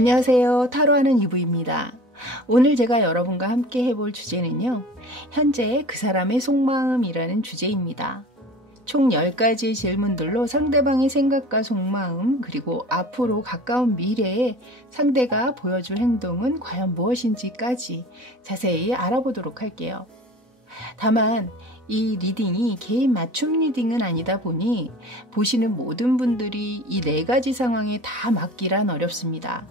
안녕하세요. 타로하는 이브입니다. 오늘 제가 여러분과 함께 해볼 주제는요. 현재 그 사람의 속마음이라는 주제입니다. 총 10가지의 질문들로 상대방의 생각과 속마음, 그리고 앞으로 가까운 미래에 상대가 보여줄 행동은 과연 무엇인지까지 자세히 알아보도록 할게요. 다만 이 리딩이 개인 맞춤 리딩은 아니다 보니 보시는 모든 분들이 이 4가지 상황에 다 맞기란 어렵습니다.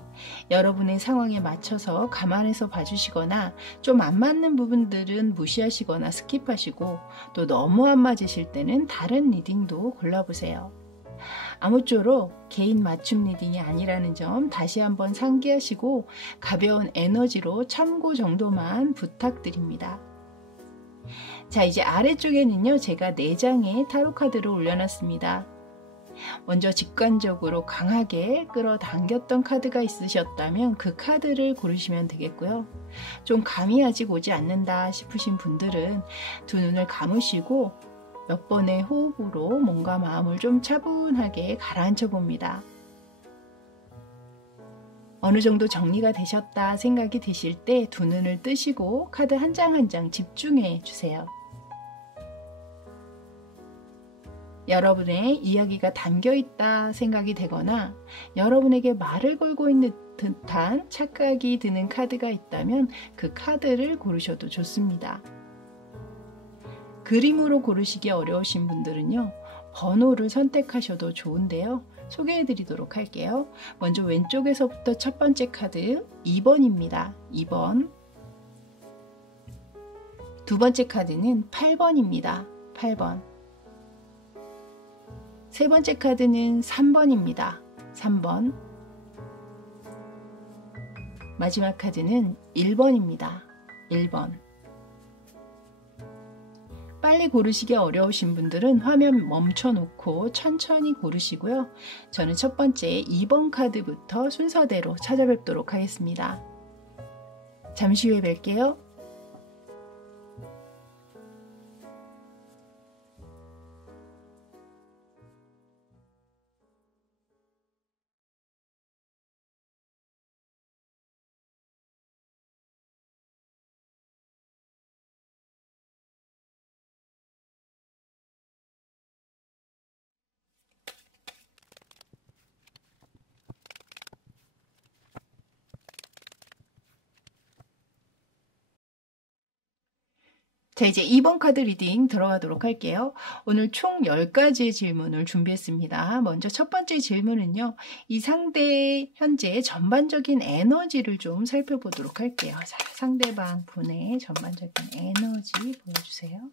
여러분의 상황에 맞춰서 감안해서 봐주시거나 좀 안 맞는 부분들은 무시하시거나 스킵하시고 또 너무 안 맞으실 때는 다른 리딩도 골라보세요. 아무쪼록 개인 맞춤 리딩이 아니라는 점 다시 한번 상기하시고 가벼운 에너지로 참고 정도만 부탁드립니다. 자, 이제 아래쪽에는요, 제가 4장의 타로 카드를 올려놨습니다. 먼저 직관적으로 강하게 끌어당겼던 카드가 있으셨다면 그 카드를 고르시면 되겠고요. 좀 감이 아직 오지 않는다 싶으신 분들은 두 눈을 감으시고 몇 번의 호흡으로 몸과 마음을 좀 차분하게 가라앉혀 봅니다. 어느 정도 정리가 되셨다 생각이 드실 때 두 눈을 뜨시고 카드 한 장 한 장 집중해 주세요. 여러분의 이야기가 담겨있다 생각이 되거나 여러분에게 말을 걸고 있는 듯한 착각이 드는 카드가 있다면 그 카드를 고르셔도 좋습니다. 그림으로 고르시기 어려우신 분들은요, 번호를 선택하셔도 좋은데요. 소개해 드리도록 할게요. 먼저 왼쪽에서부터 첫 번째 카드 2번입니다. 2번. 두 번째 카드는 8번입니다. 8번. 세 번째 카드는 3번입니다. 3번. 마지막 카드는 1번입니다. 1번. 빨리 고르시기 어려우신 분들은 화면 멈춰놓고 천천히 고르시고요. 저는 첫 번째 2번 카드부터 순서대로 찾아뵙도록 하겠습니다. 잠시 후에 뵐게요. 자, 이제 2번 카드 리딩 들어가도록 할게요. 오늘 총 10가지의 질문을 준비했습니다. 먼저 첫 번째 질문은요. 이 상대의 현재 전반적인 에너지를 좀 살펴보도록 할게요. 자, 상대방 분의 전반적인 에너지 보여주세요.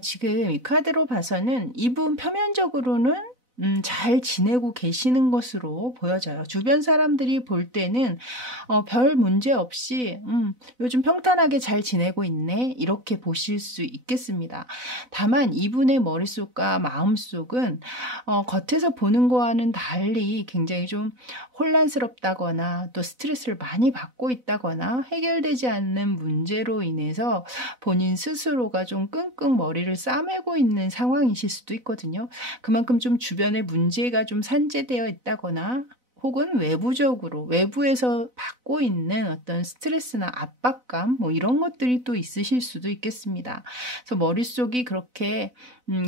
지금 이 카드로 봐서는 이분 표면적으로는 잘 지내고 계시는 것으로 보여져요. 주변 사람들이 볼 때는 별 문제 없이 요즘 평탄하게 잘 지내고 있네 이렇게 보실 수 있겠습니다. 다만 이분의 머릿속과 마음속은 겉에서 보는 거와는 달리 굉장히 좀 혼란스럽다거나 또 스트레스를 많이 받고 있다거나 해결되지 않는 문제로 인해서 본인 스스로가 좀 끙끙 머리를 싸매고 있는 상황이실 수도 있거든요. 그만큼 좀 주변에 문제가 좀 산재되어 있다거나 혹은 외부에서 받고 있는 어떤 스트레스나 압박감 이런 것들이 또 있으실 수도 있겠습니다. 그래서 머릿속이 그렇게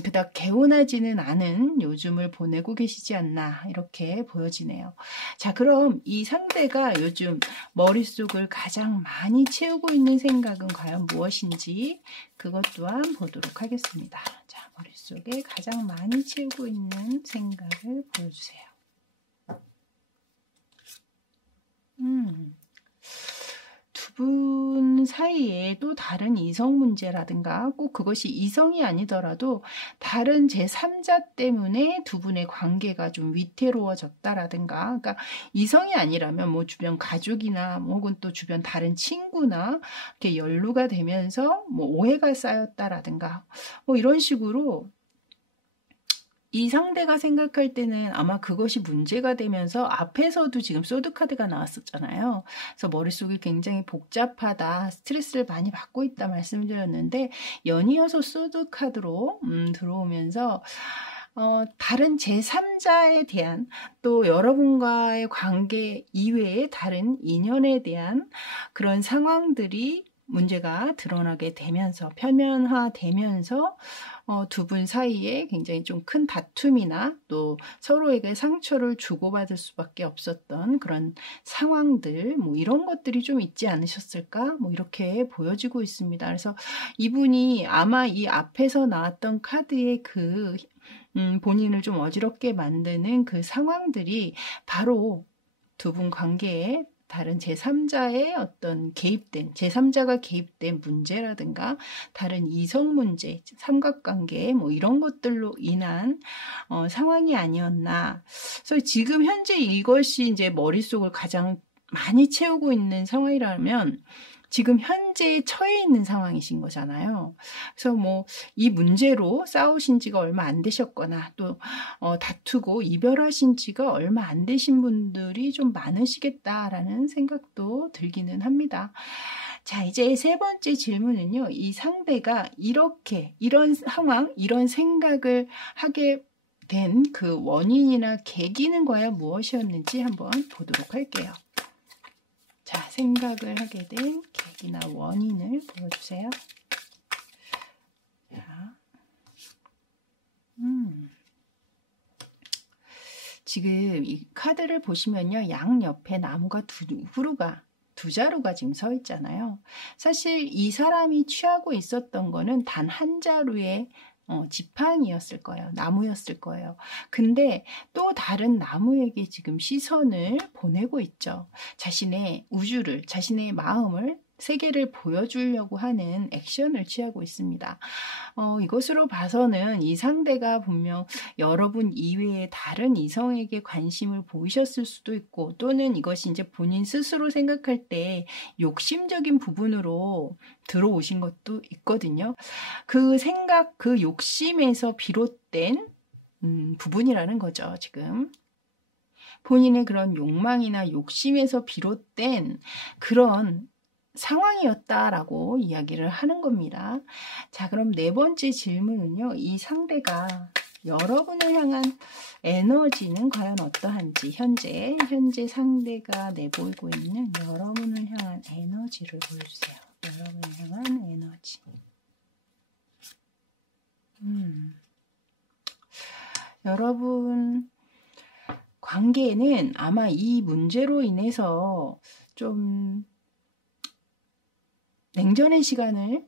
그닥 개운하지는 않은 요즘을 보내고 계시지 않나 이렇게 보여지네요. 자, 그럼 이 상대가 요즘 머릿속을 가장 많이 채우고 있는 생각은 과연 무엇인지 그것 또한 보도록 하겠습니다. 자, 머릿속에 가장 많이 채우고 있는 생각을 보여주세요. 두 분 사이에 또 다른 이성 문제라든가 꼭 그것이 이성이 아니더라도 다른 제3자 때문에 두 분의 관계가 좀 위태로워졌다라든가, 그러니까 이성이 아니라면 뭐 주변 가족이나 혹은 또 주변 다른 친구나 이렇게 연루가 되면서 뭐 오해가 쌓였다라든가 뭐 이런 식으로 이 상대가 생각할 때는 아마 그것이 문제가 되면서 앞에서도 지금 소드카드가 나왔었잖아요. 그래서 머릿속이 굉장히 복잡하다, 스트레스를 많이 받고 있다 말씀드렸는데 연이어서 소드카드로 들어오면서 다른 제3자에 대한 또 여러분과의 관계 이외의 다른 인연에 대한 그런 상황들이 문제가 드러나게 되면서 표면화되면서 두 분 사이에 굉장히 좀 큰 다툼이나 또 서로에게 상처를 주고받을 수밖에 없었던 그런 상황들 뭐 이런 것들이 좀 있지 않으셨을까 뭐 이렇게 보여지고 있습니다. 그래서 이분이 아마 이 앞에서 나왔던 카드의 그 본인을 좀 어지럽게 만드는 그 상황들이 바로 두 분 관계에 다른 제3자의 어떤 개입된, 제3자가 개입된 문제라든가 다른 이성 문제, 삼각관계 뭐 이런 것들로 인한 상황이 아니었나. 그래서 지금 현재 이것이 이제 머릿속을 가장 많이 채우고 있는 상황이라면 지금 현재 처해 있는 상황이신 거잖아요. 그래서 뭐 이 문제로 싸우신 지가 얼마 안 되셨거나 또 다투고 이별하신 지가 얼마 안 되신 분들이 좀 많으시겠다라는 생각도 들기는 합니다. 자, 이제 세 번째 질문은요. 이 상대가 이런 상황, 이런 생각을 하게 된 그 원인이나 계기는 과연 무엇이었는지 한번 보도록 할게요. 자, 생각을 하게 된 계기나 원인을 보여주세요. 자, 지금 이 카드를 보시면요. 양옆에 나무가 두 자루가 지금 서 있잖아요. 사실 이 사람이 취하고 있었던 거는 단 한 자루의 지팡이였을 거예요. 나무였을 거예요. 근데 또 다른 나무에게 지금 시선을 보내고 있죠. 자신의 우주를, 자신의 마음을, 세계를 보여주려고 하는 액션을 취하고 있습니다. 이것으로 봐서는 이 상대가 분명 여러분 이외에 다른 이성에게 관심을 보이셨을 수도 있고 또는 이것이 이제 본인 스스로 생각할 때 욕심적인 부분으로 들어오신 것도 있거든요. 그 생각, 그 욕심에서 비롯된 부분이라는 거죠, 지금. 본인의 그런 욕망이나 욕심에서 비롯된 그런 상황이었다라고 이야기를 하는 겁니다. 자, 그럼 네 번째 질문은요. 이 상대가 여러분을 향한 에너지는 과연 어떠한지 현재 상대가 내보이고 있는 여러분을 향한 에너지를 보여주세요. 여러분을 향한 에너지. 여러분 관계에는 아마 이 문제로 인해서 좀 냉전의 시간을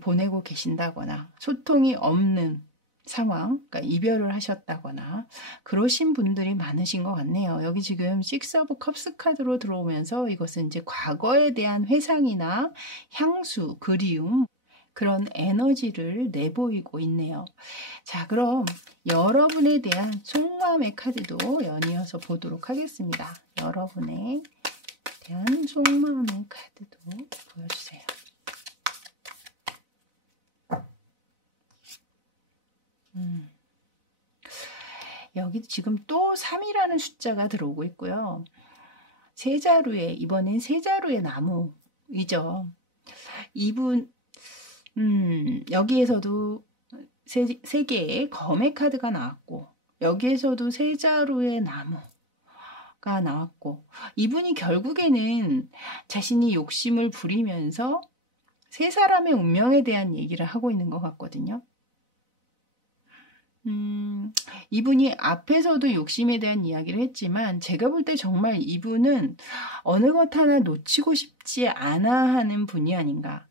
보내고 계신다거나 소통이 없는 상황, 그러니까 이별을 하셨다거나 그러신 분들이 많으신 것 같네요. 여기 지금 식스 오브 컵스 카드로 들어오면서 이것은 이제 과거에 대한 회상이나 향수, 그리움 그런 에너지를 내보이고 있네요. 자, 그럼 여러분에 대한 속마음의 카드도 연이어서 보도록 하겠습니다. 여러분에 대한 속마음의 카드도 보여주세요. 여기 지금 또 3이라는 숫자가 들어오고 있고요. 세 자루에, 이번엔 세 자루의 나무이죠. 이분, 여기에서도 세 개의 검의 카드가 나왔고, 여기에서도 세 자루의 나무가 나왔고, 이분이 결국에는 자신이 욕심을 부리면서 세 사람의 운명에 대한 얘기를 하고 있는 것 같거든요. 이분이 앞에서도 욕심에 대한 이야기를 했지만 제가 볼 때 정말 이분은 어느 것 하나 놓치고 싶지 않아 하는 분이 아닌가.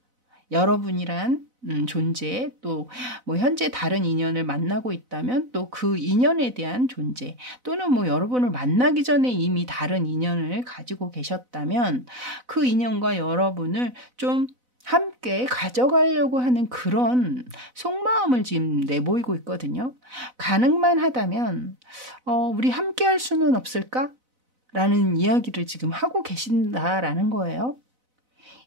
여러분이란 존재, 또 뭐 현재 다른 인연을 만나고 있다면 또 그 인연에 대한 존재, 또는 뭐 여러분을 만나기 전에 이미 다른 인연을 가지고 계셨다면 그 인연과 여러분을 좀 함께 가져가려고 하는 그런 속마음을 지금 내보이고 있거든요. 가능만 하다면 우리 함께 할 수는 없을까? 라는 이야기를 지금 하고 계신다라는 거예요.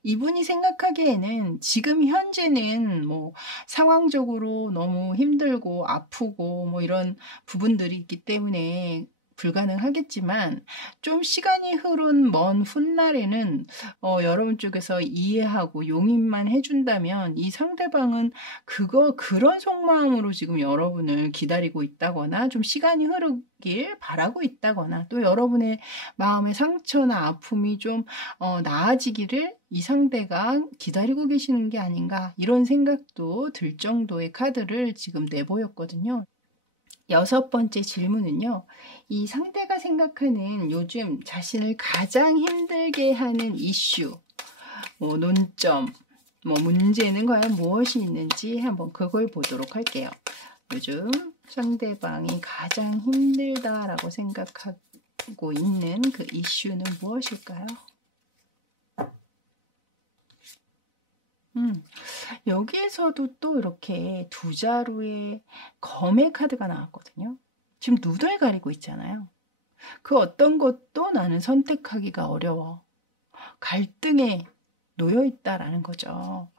이분이 생각하기에는 지금 현재는 뭐 상황적으로 너무 힘들고 아프고 뭐 이런 부분들이 있기 때문에 불가능하겠지만 좀 시간이 흐른 먼 훗날에는 여러분 쪽에서 이해하고 용인만 해준다면 이 상대방은 그런 속마음으로 지금 여러분을 기다리고 있다거나 좀 시간이 흐르길 바라고 있다거나 또 여러분의 마음의 상처나 아픔이 좀 나아지기를 이 상대가 기다리고 계시는 게 아닌가 이런 생각도 들 정도의 카드를 지금 내보였거든요. 6번째 질문은요. 이 상대가 생각하는 요즘 자신을 가장 힘들게 하는 이슈, 뭐 논점, 뭐 문제는 과연 무엇이 있는지 한번 그걸 보도록 할게요. 요즘 상대방이 가장 힘들다라고 생각하고 있는 그 이슈는 무엇일까요? 여기에서도 또 이렇게 두 자루의 검의 카드가 나왔거든요. 지금 눈을 가리고 있잖아요. 그 어떤 것도 나는 선택하기가 어려워. 갈등에 놓여 있다라는 거죠.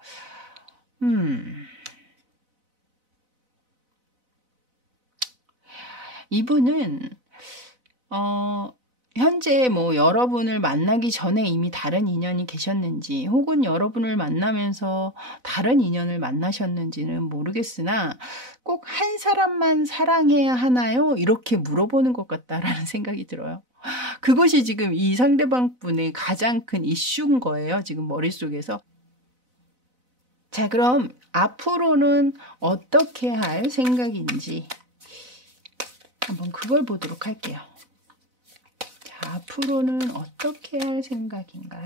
이분은 현재 뭐 여러분을 만나기 전에 이미 다른 인연이 계셨는지 혹은 여러분을 만나면서 다른 인연을 만나셨는지는 모르겠으나 꼭 한 사람만 사랑해야 하나요? 이렇게 물어보는 것 같다라는 생각이 들어요. 그것이 지금 이 상대방 분의 가장 큰 이슈인 거예요. 지금 머릿속에서. 자, 그럼 앞으로는 어떻게 할 생각인지 한번 그걸 보도록 할게요. 앞으로는 어떻게 할 생각인가요?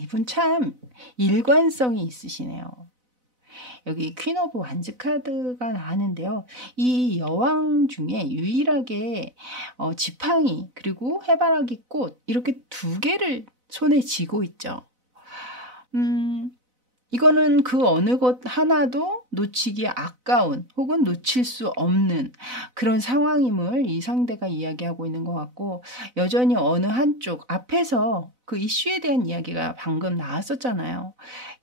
이분 참 일관성이 있으시네요. 여기 퀸 오브 완즈 카드가 나왔는데요. 이 여왕 중에 유일하게 지팡이 그리고 해바라기 꽃 이렇게 두 개를 손에 쥐고 있죠. 이거는 그 어느 것 하나도 놓치기 아까운 혹은 놓칠 수 없는 그런 상황임을 이 상대가 이야기하고 있는 것 같고 여전히 어느 한쪽 앞에서 그 이슈에 대한 이야기가 방금 나왔었잖아요.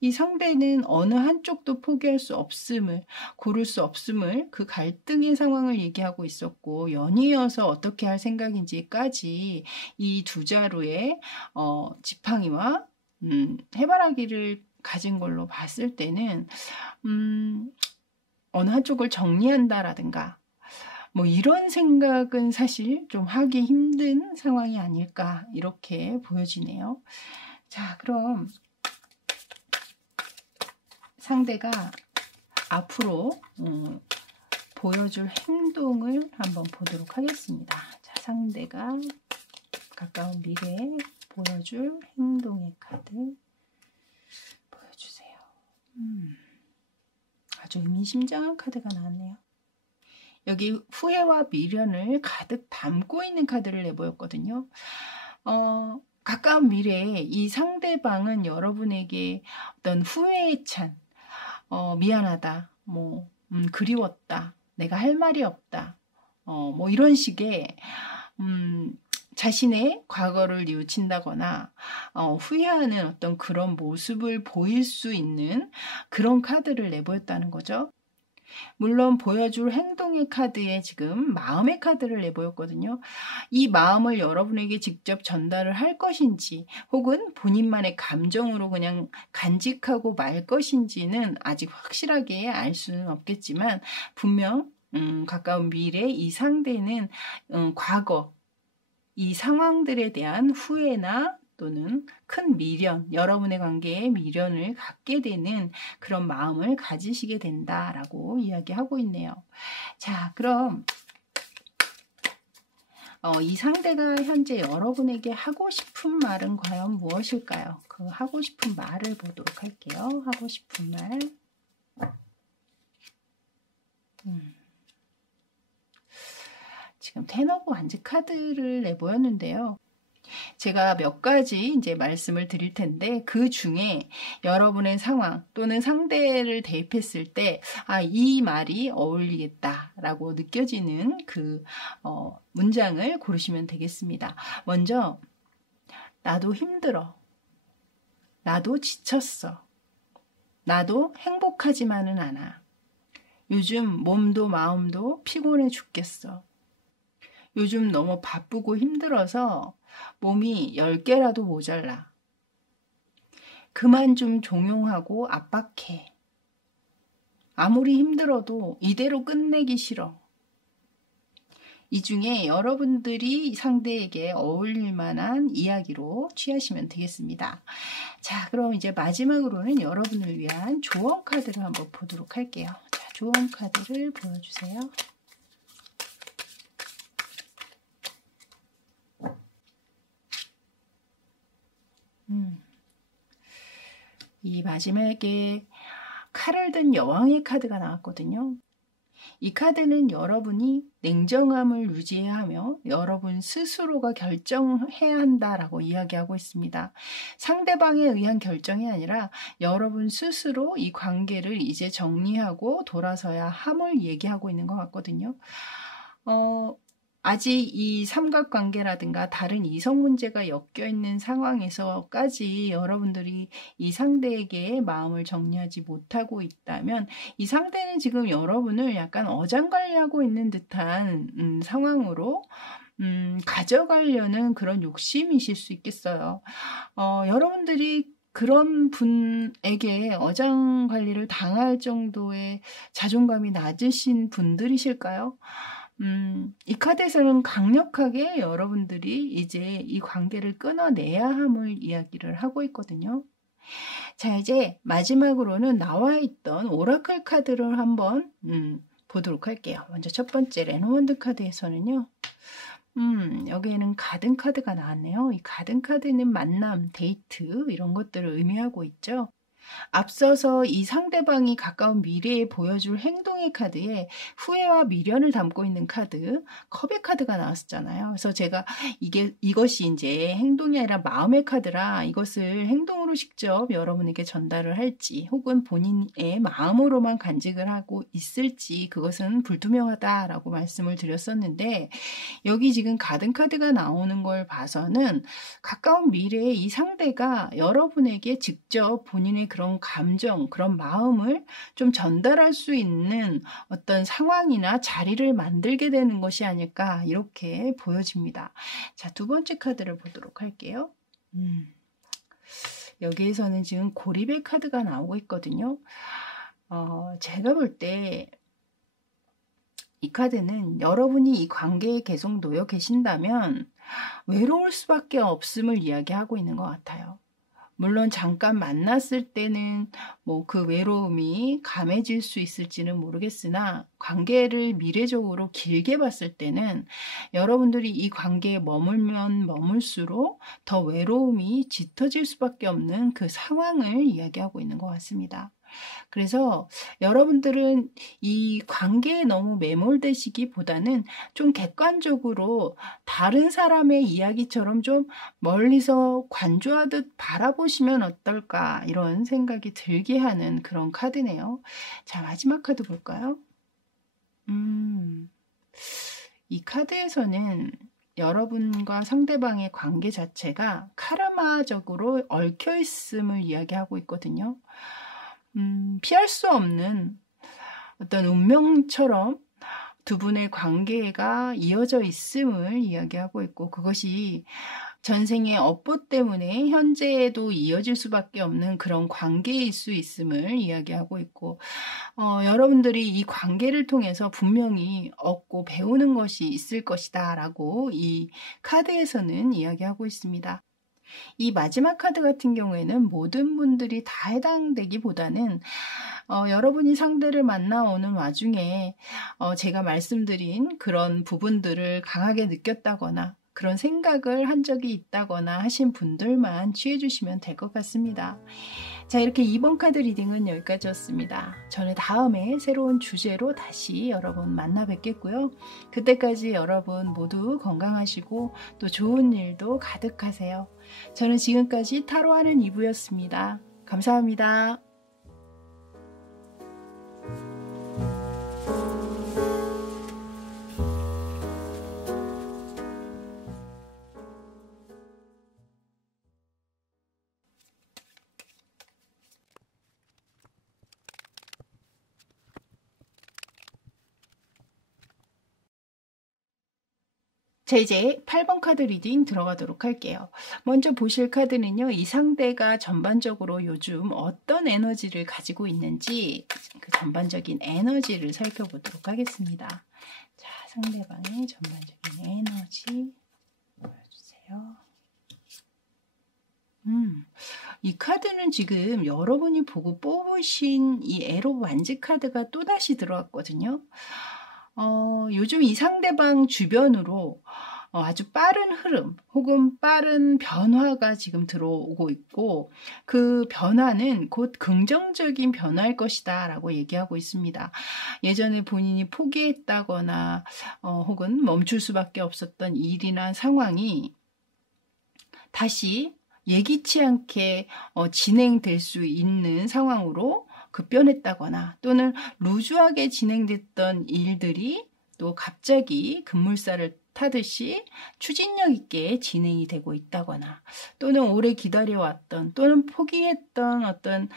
이 상대는 어느 한쪽도 포기할 수 없음을 고를 수 없음을 그 갈등의 상황을 얘기하고 있었고 연이어서 어떻게 할 생각인지까지 이 두 자루의 지팡이와 해바라기를 가진 걸로 봤을 때는 어느 한쪽을 정리한다라든가 뭐 이런 생각은 사실 좀 하기 힘든 상황이 아닐까 이렇게 보여지네요. 자, 그럼 상대가 앞으로 보여줄 행동을 한번 보도록 하겠습니다. 자, 상대가 가까운 미래에 보여줄 행동의 카드 보여주세요. 아주 의미심장한 카드가 나왔네요. 여기 후회와 미련을 가득 담고 있는 카드를 내보였거든요. 가까운 미래에 이 상대방은 여러분에게 어떤 후회에 찬 미안하다, 뭐 그리웠다, 내가 할 말이 없다, 뭐 이런 식의 자신의 과거를 뉘우친다거나 후회하는 어떤 그런 모습을 보일 수 있는 그런 카드를 내보였다는 거죠. 물론 보여줄 행동의 카드에 지금 마음의 카드를 내보였거든요. 이 마음을 여러분에게 직접 전달을 할 것인지 혹은 본인만의 감정으로 그냥 간직하고 말 것인지는 아직 확실하게 알 수는 없겠지만 분명 가까운 미래 이 상대는 과거 이 상황들에 대한 후회나 또는 큰 미련, 여러분의 관계에 미련을 갖게 되는 그런 마음을 가지시게 된다라고 이야기하고 있네요. 자, 그럼 이 상대가 현재 여러분에게 하고 싶은 말은 과연 무엇일까요? 그 하고 싶은 말을 보도록 할게요. 하고 싶은 말. 지금 텐 오브 완즈 카드를 내보였는데요. 제가 몇 가지 이제 말씀을 드릴 텐데 그 중에 여러분의 상황 또는 상대를 대입했을 때 이 말이 어울리겠다 라고 느껴지는 그 문장을 고르시면 되겠습니다. 먼저 나도 힘들어. 나도 지쳤어. 나도 행복하지만은 않아. 요즘 몸도 마음도 피곤해 죽겠어. 요즘 너무 바쁘고 힘들어서 몸이 10개라도 모자라. 그만 좀 종용하고 압박해. 아무리 힘들어도 이대로 끝내기 싫어. 이 중에 여러분들이 상대에게 어울릴 만한 이야기로 취하시면 되겠습니다. 자, 그럼 이제 마지막으로는 여러분을 위한 조언 카드를 한번 보도록 할게요. 자, 조언 카드를 보여주세요. 이 마지막에 칼을 든 여왕의 카드가 나왔거든요. 이 카드는 여러분이 냉정함을 유지해야 하며 여러분 스스로가 결정해야 한다라고 이야기하고 있습니다. 상대방에 의한 결정이 아니라 여러분 스스로 이 관계를 이제 정리하고 돌아서야 함을 얘기하고 있는 것 같거든요. 아직 이 삼각관계라든가 다른 이성 문제가 엮여있는 상황에서까지 여러분들이 이 상대에게 마음을 정리하지 못하고 있다면 이 상대는 지금 여러분을 약간 어장관리하고 있는 듯한 상황으로 가져가려는 그런 욕심이실 수 있겠어요. 여러분들이 그런 분에게 어장관리를 당할 정도의 자존감이 낮으신 분들이실까요? 이 카드에서는 강력하게 여러분들이 이제 이 관계를 끊어내야 함을 이야기를 하고 있거든요. 자, 이제 마지막으로는 나와 있던 오라클 카드를 한번 보도록 할게요. 먼저 첫 번째 레노먼드 카드에서는요. 여기에는 가든 카드가 나왔네요. 이 가든 카드는 만남, 데이트 이런 것들을 의미하고 있죠. 앞서서 이 상대방이 가까운 미래에 보여줄 행동의 카드에 후회와 미련을 담고 있는 카드, 컵의 카드가 나왔었잖아요. 그래서 제가 이것이 이제 행동이 아니라 마음의 카드라 이것을 행동으로 직접 여러분에게 전달을 할지 혹은 본인의 마음으로만 간직을 하고 있을지 그것은 불투명하다라고 말씀을 드렸었는데 여기 지금 가든 카드가 나오는 걸 봐서는 가까운 미래에 이 상대가 여러분에게 직접 본인의 그런 감정, 그런 마음을 좀 전달할 수 있는 어떤 상황이나 자리를 만들게 되는 것이 아닐까 이렇게 보여집니다. 자, 두 번째 카드를 보도록 할게요. 여기에서는 지금 고립의 카드가 나오고 있거든요. 제가 볼 때 이 카드는 여러분이 이 관계에 계속 놓여 계신다면 외로울 수밖에 없음을 이야기하고 있는 것 같아요. 물론 잠깐 만났을 때는 뭐 그 외로움이 감해질 수 있을지는 모르겠으나 관계를 미래적으로 길게 봤을 때는 여러분들이 이 관계에 머물면 머물수록 더 외로움이 짙어질 수밖에 없는 그 상황을 이야기하고 있는 것 같습니다. 그래서 여러분들은 이 관계에 너무 매몰되시기보다는 좀 객관적으로 다른 사람의 이야기처럼 좀 멀리서 관조하듯 바라보시면 어떨까 이런 생각이 들게 하는 그런 카드네요. 자, 마지막 카드 볼까요? 이 카드에서는 여러분과 상대방의 관계 자체가 카르마적으로 얽혀 있음을 이야기하고 있거든요. 피할 수 없는 어떤 운명처럼 두 분의 관계가 이어져 있음을 이야기하고 있고 그것이 전생의 업보 때문에 현재에도 이어질 수밖에 없는 그런 관계일 수 있음을 이야기하고 있고 여러분들이 이 관계를 통해서 분명히 얻고 배우는 것이 있을 것이다 라고 이 카드에서는 이야기하고 있습니다. 이 마지막 카드 같은 경우에는 모든 분들이 다 해당되기보다는 여러분이 상대를 만나오는 와중에 제가 말씀드린 그런 부분들을 강하게 느꼈다거나 그런 생각을 한 적이 있다거나 하신 분들만 취해주시면 될 것 같습니다. 자, 이렇게 2번 카드 리딩은 여기까지였습니다. 저는 다음에 새로운 주제로 다시 여러분 만나 뵙겠고요. 그때까지 여러분 모두 건강하시고 또 좋은 일도 가득하세요. 저는 지금까지 타로하는 이브였습니다. 감사합니다. 자, 이제 8번 카드 리딩 들어가도록 할게요. 먼저 보실 카드는요, 이 상대가 전반적으로 요즘 어떤 에너지를 가지고 있는지 그 전반적인 에너지를 살펴보도록 하겠습니다. 자, 상대방의 전반적인 에너지 보여주세요. 이 카드는 지금 여러분이 보고 뽑으신 이 에로 완지 카드가 또다시 들어왔거든요. 요즘 이 상대방 주변으로 아주 빠른 흐름 혹은 빠른 변화가 지금 들어오고 있고, 그 변화는 곧 긍정적인 변화일 것이다 라고 얘기하고 있습니다. 예전에 본인이 포기했다거나 혹은 멈출 수밖에 없었던 일이나 상황이 다시 예기치 않게 진행될 수 있는 상황으로 급변했다거나, 또는 루즈하게 진행됐던 일들이 또 갑자기 급물살을 타듯이 추진력 있게 진행이 되고 있다거나, 또는 오래 기다려왔던 또는 포기했던 어떤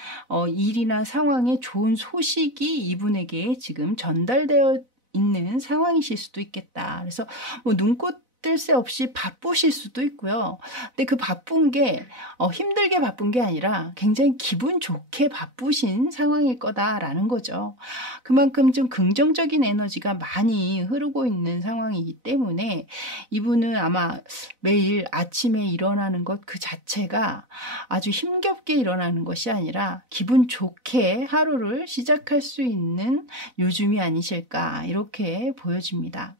일이나 상황의 좋은 소식이 이분에게 지금 전달되어 있는 상황이실 수도 있겠다. 그래서 뭐 눈꽃 뜰 새 없이 바쁘실 수도 있고요. 근데 그 바쁜 게 힘들게 바쁜 게 아니라 굉장히 기분 좋게 바쁘신 상황일 거다라는 거죠. 그만큼 좀 긍정적인 에너지가 많이 흐르고 있는 상황이기 때문에 이분은 아마 매일 아침에 일어나는 것 그 자체가 아주 힘겹게 일어나는 것이 아니라 기분 좋게 하루를 시작할 수 있는 요즘이 아니실까, 이렇게 보여집니다.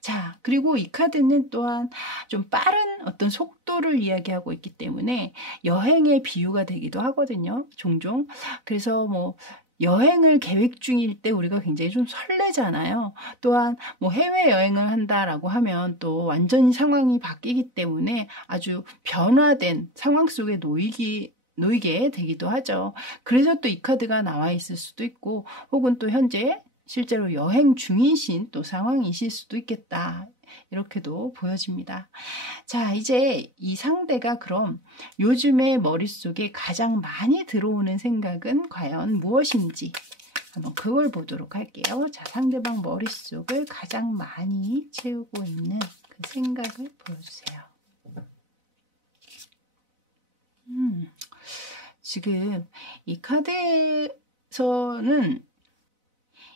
자, 그리고 이 카드는 또한 좀 빠른 어떤 속도를 이야기하고 있기 때문에 여행의 비유가 되기도 하거든요, 종종. 그래서 뭐 여행을 계획 중일 때 우리가 굉장히 좀 설레잖아요. 또한 뭐 해외여행을 한다라고 하면 또 완전히 상황이 바뀌기 때문에 아주 변화된 상황 속에 놓이게 되기도 하죠. 그래서 또 이 카드가 나와 있을 수도 있고, 혹은 또 현재 실제로 여행 중이신 또 상황이실 수도 있겠다, 이렇게도 보여집니다. 자, 이제 이 상대가 그럼 요즘에 머릿속에 가장 많이 들어오는 생각은 과연 무엇인지 한번 그걸 보도록 할게요. 자, 상대방 머릿속을 가장 많이 채우고 있는 그 생각을 보여주세요. 지금 이 카드에서는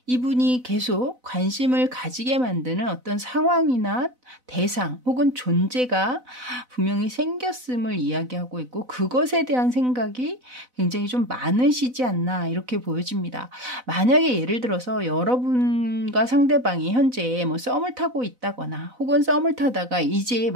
이분이 계속 관심을 가지게 만드는 어떤 상황이나 대상 혹은 존재가 분명히 생겼음을 이야기하고 있고, 그것에 대한 생각이 굉장히 좀 많으시지 않나, 이렇게 보여집니다. 만약에 예를 들어서 여러분과 상대방이 현재 뭐 썸을 타고 있다거나, 혹은 썸을 타다가 이제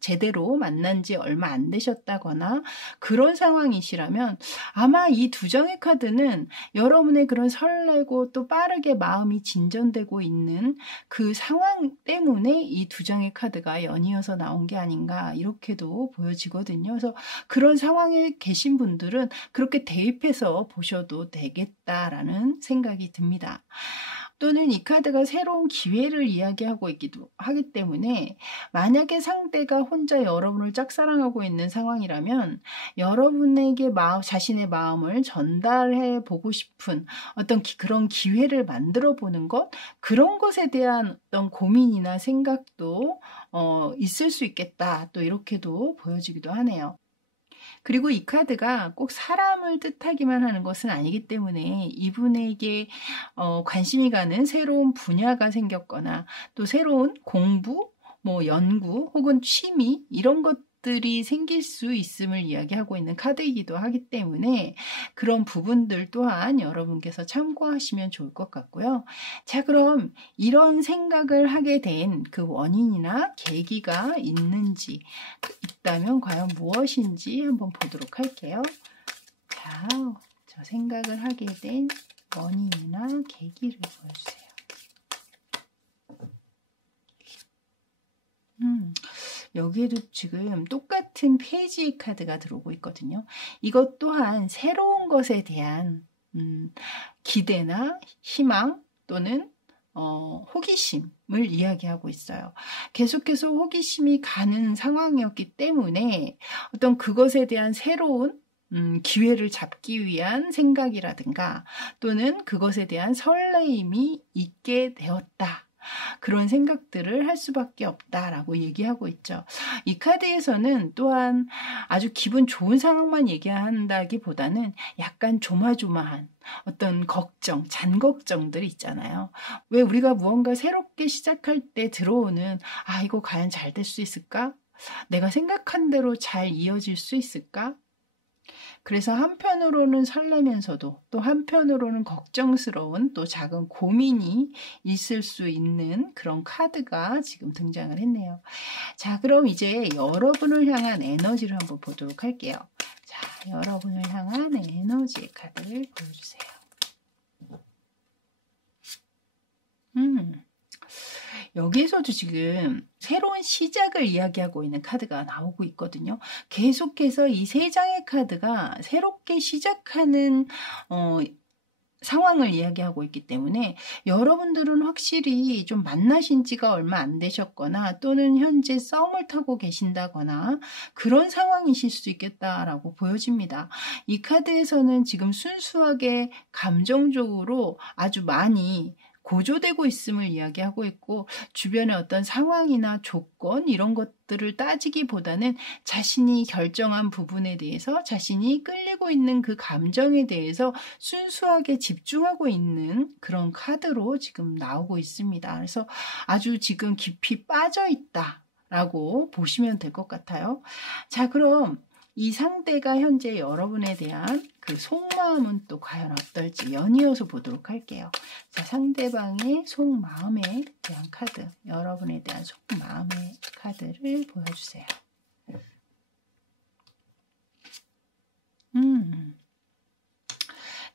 제대로 만난 지 얼마 안 되셨다거나 그런 상황이시라면 아마 이 두 장의 카드는 여러분의 그런 설레고 또 빠르게 마음이 진전되고 있는 그 상황 때문에 이 두 장의 카드가 연이어서 나온 게 아닌가, 이렇게도 보여지거든요. 그래서 그런 상황에 계신 분들은 그렇게 대입해서 보셔도 되겠다라는 생각이 듭니다. 또는 이 카드가 새로운 기회를 이야기하고 있기도 하기 때문에, 만약에 상대가 혼자 여러분을 짝사랑하고 있는 상황이라면 여러분에게 자신의 마음을 전달해 보고 싶은 어떤 그런 기회를 만들어 보는 것, 그런 것에 대한 어떤 고민이나 생각도 있을 수 있겠다, 또 이렇게도 보여지기도 하네요. 그리고 이 카드가 꼭 사람을 뜻하기만 하는 것은 아니기 때문에 이분에게 관심이 가는 새로운 분야가 생겼거나, 또 새로운 공부, 뭐 연구 혹은 취미, 이런 것들이 생길 수 있음을 이야기하고 있는 카드이기도 하기 때문에 그런 부분들 또한 여러분께서 참고하시면 좋을 것 같고요. 자, 그럼 이런 생각을 하게 된 그 원인이나 계기가 있다면 과연 무엇인지 한번 보도록 할게요. 자, 저 생각을 하게 된 원인이나 계기를 보여주세요. 여기에도 지금 똑같은 페이지 카드가 들어오고 있거든요. 이것 또한 새로운 것에 대한 기대나 희망 또는 호기심을 이야기하고 있어요. 계속해서 호기심이 가는 상황이었기 때문에 어떤 그것에 대한 새로운 기회를 잡기 위한 생각이라든가, 또는 그것에 대한 설레임이 있게 되었다, 그런 생각들을 할 수밖에 없다라고 얘기하고 있죠. 이 카드에서는 또한 아주 기분 좋은 상황만 얘기한다기보다는 약간 조마조마한 어떤 걱정, 잔걱정들이 있잖아요. 왜 우리가 무언가 새롭게 시작할 때 들어오는 이거 과연 잘 될 수 있을까? 내가 생각한 대로 잘 이어질 수 있을까? 그래서 한편으로는 설레면서도 또 한편으로는 걱정스러운 또 작은 고민이 있을 수 있는 그런 카드가 지금 등장을 했네요. 자, 그럼 이제 여러분을 향한 에너지를 한번 보도록 할게요. 자, 여러분을 향한 에너지의 카드를 보여주세요. 여기에서도 지금 새로운 시작을 이야기하고 있는 카드가 나오고 있거든요. 계속해서 이 세 장의 카드가 새롭게 시작하는 상황을 이야기하고 있기 때문에 여러분들은 확실히 좀 만나신 지가 얼마 안 되셨거나 또는 현재 썸을 타고 계신다거나 그런 상황이실 수 있겠다라고 보여집니다. 이 카드에서는 지금 순수하게 감정적으로 아주 많이 고조되고 있음을 이야기하고 있고 주변의 어떤 상황이나 조건 이런 것들을 따지기보다는 자신이 결정한 부분에 대해서 자신이 끌리고 있는 그 감정에 대해서 순수하게 집중하고 있는 그런 카드로 지금 나오고 있습니다. 그래서 아주 지금 깊이 빠져 있다라고 보시면 될 것 같아요. 자, 그럼 이 상대가 현재 여러분에 대한 그 속마음은 또 과연 어떨지 연이어서 보도록 할게요. 자, 상대방의 속마음에 대한 카드, 여러분에 대한 속마음의 카드를 보여주세요.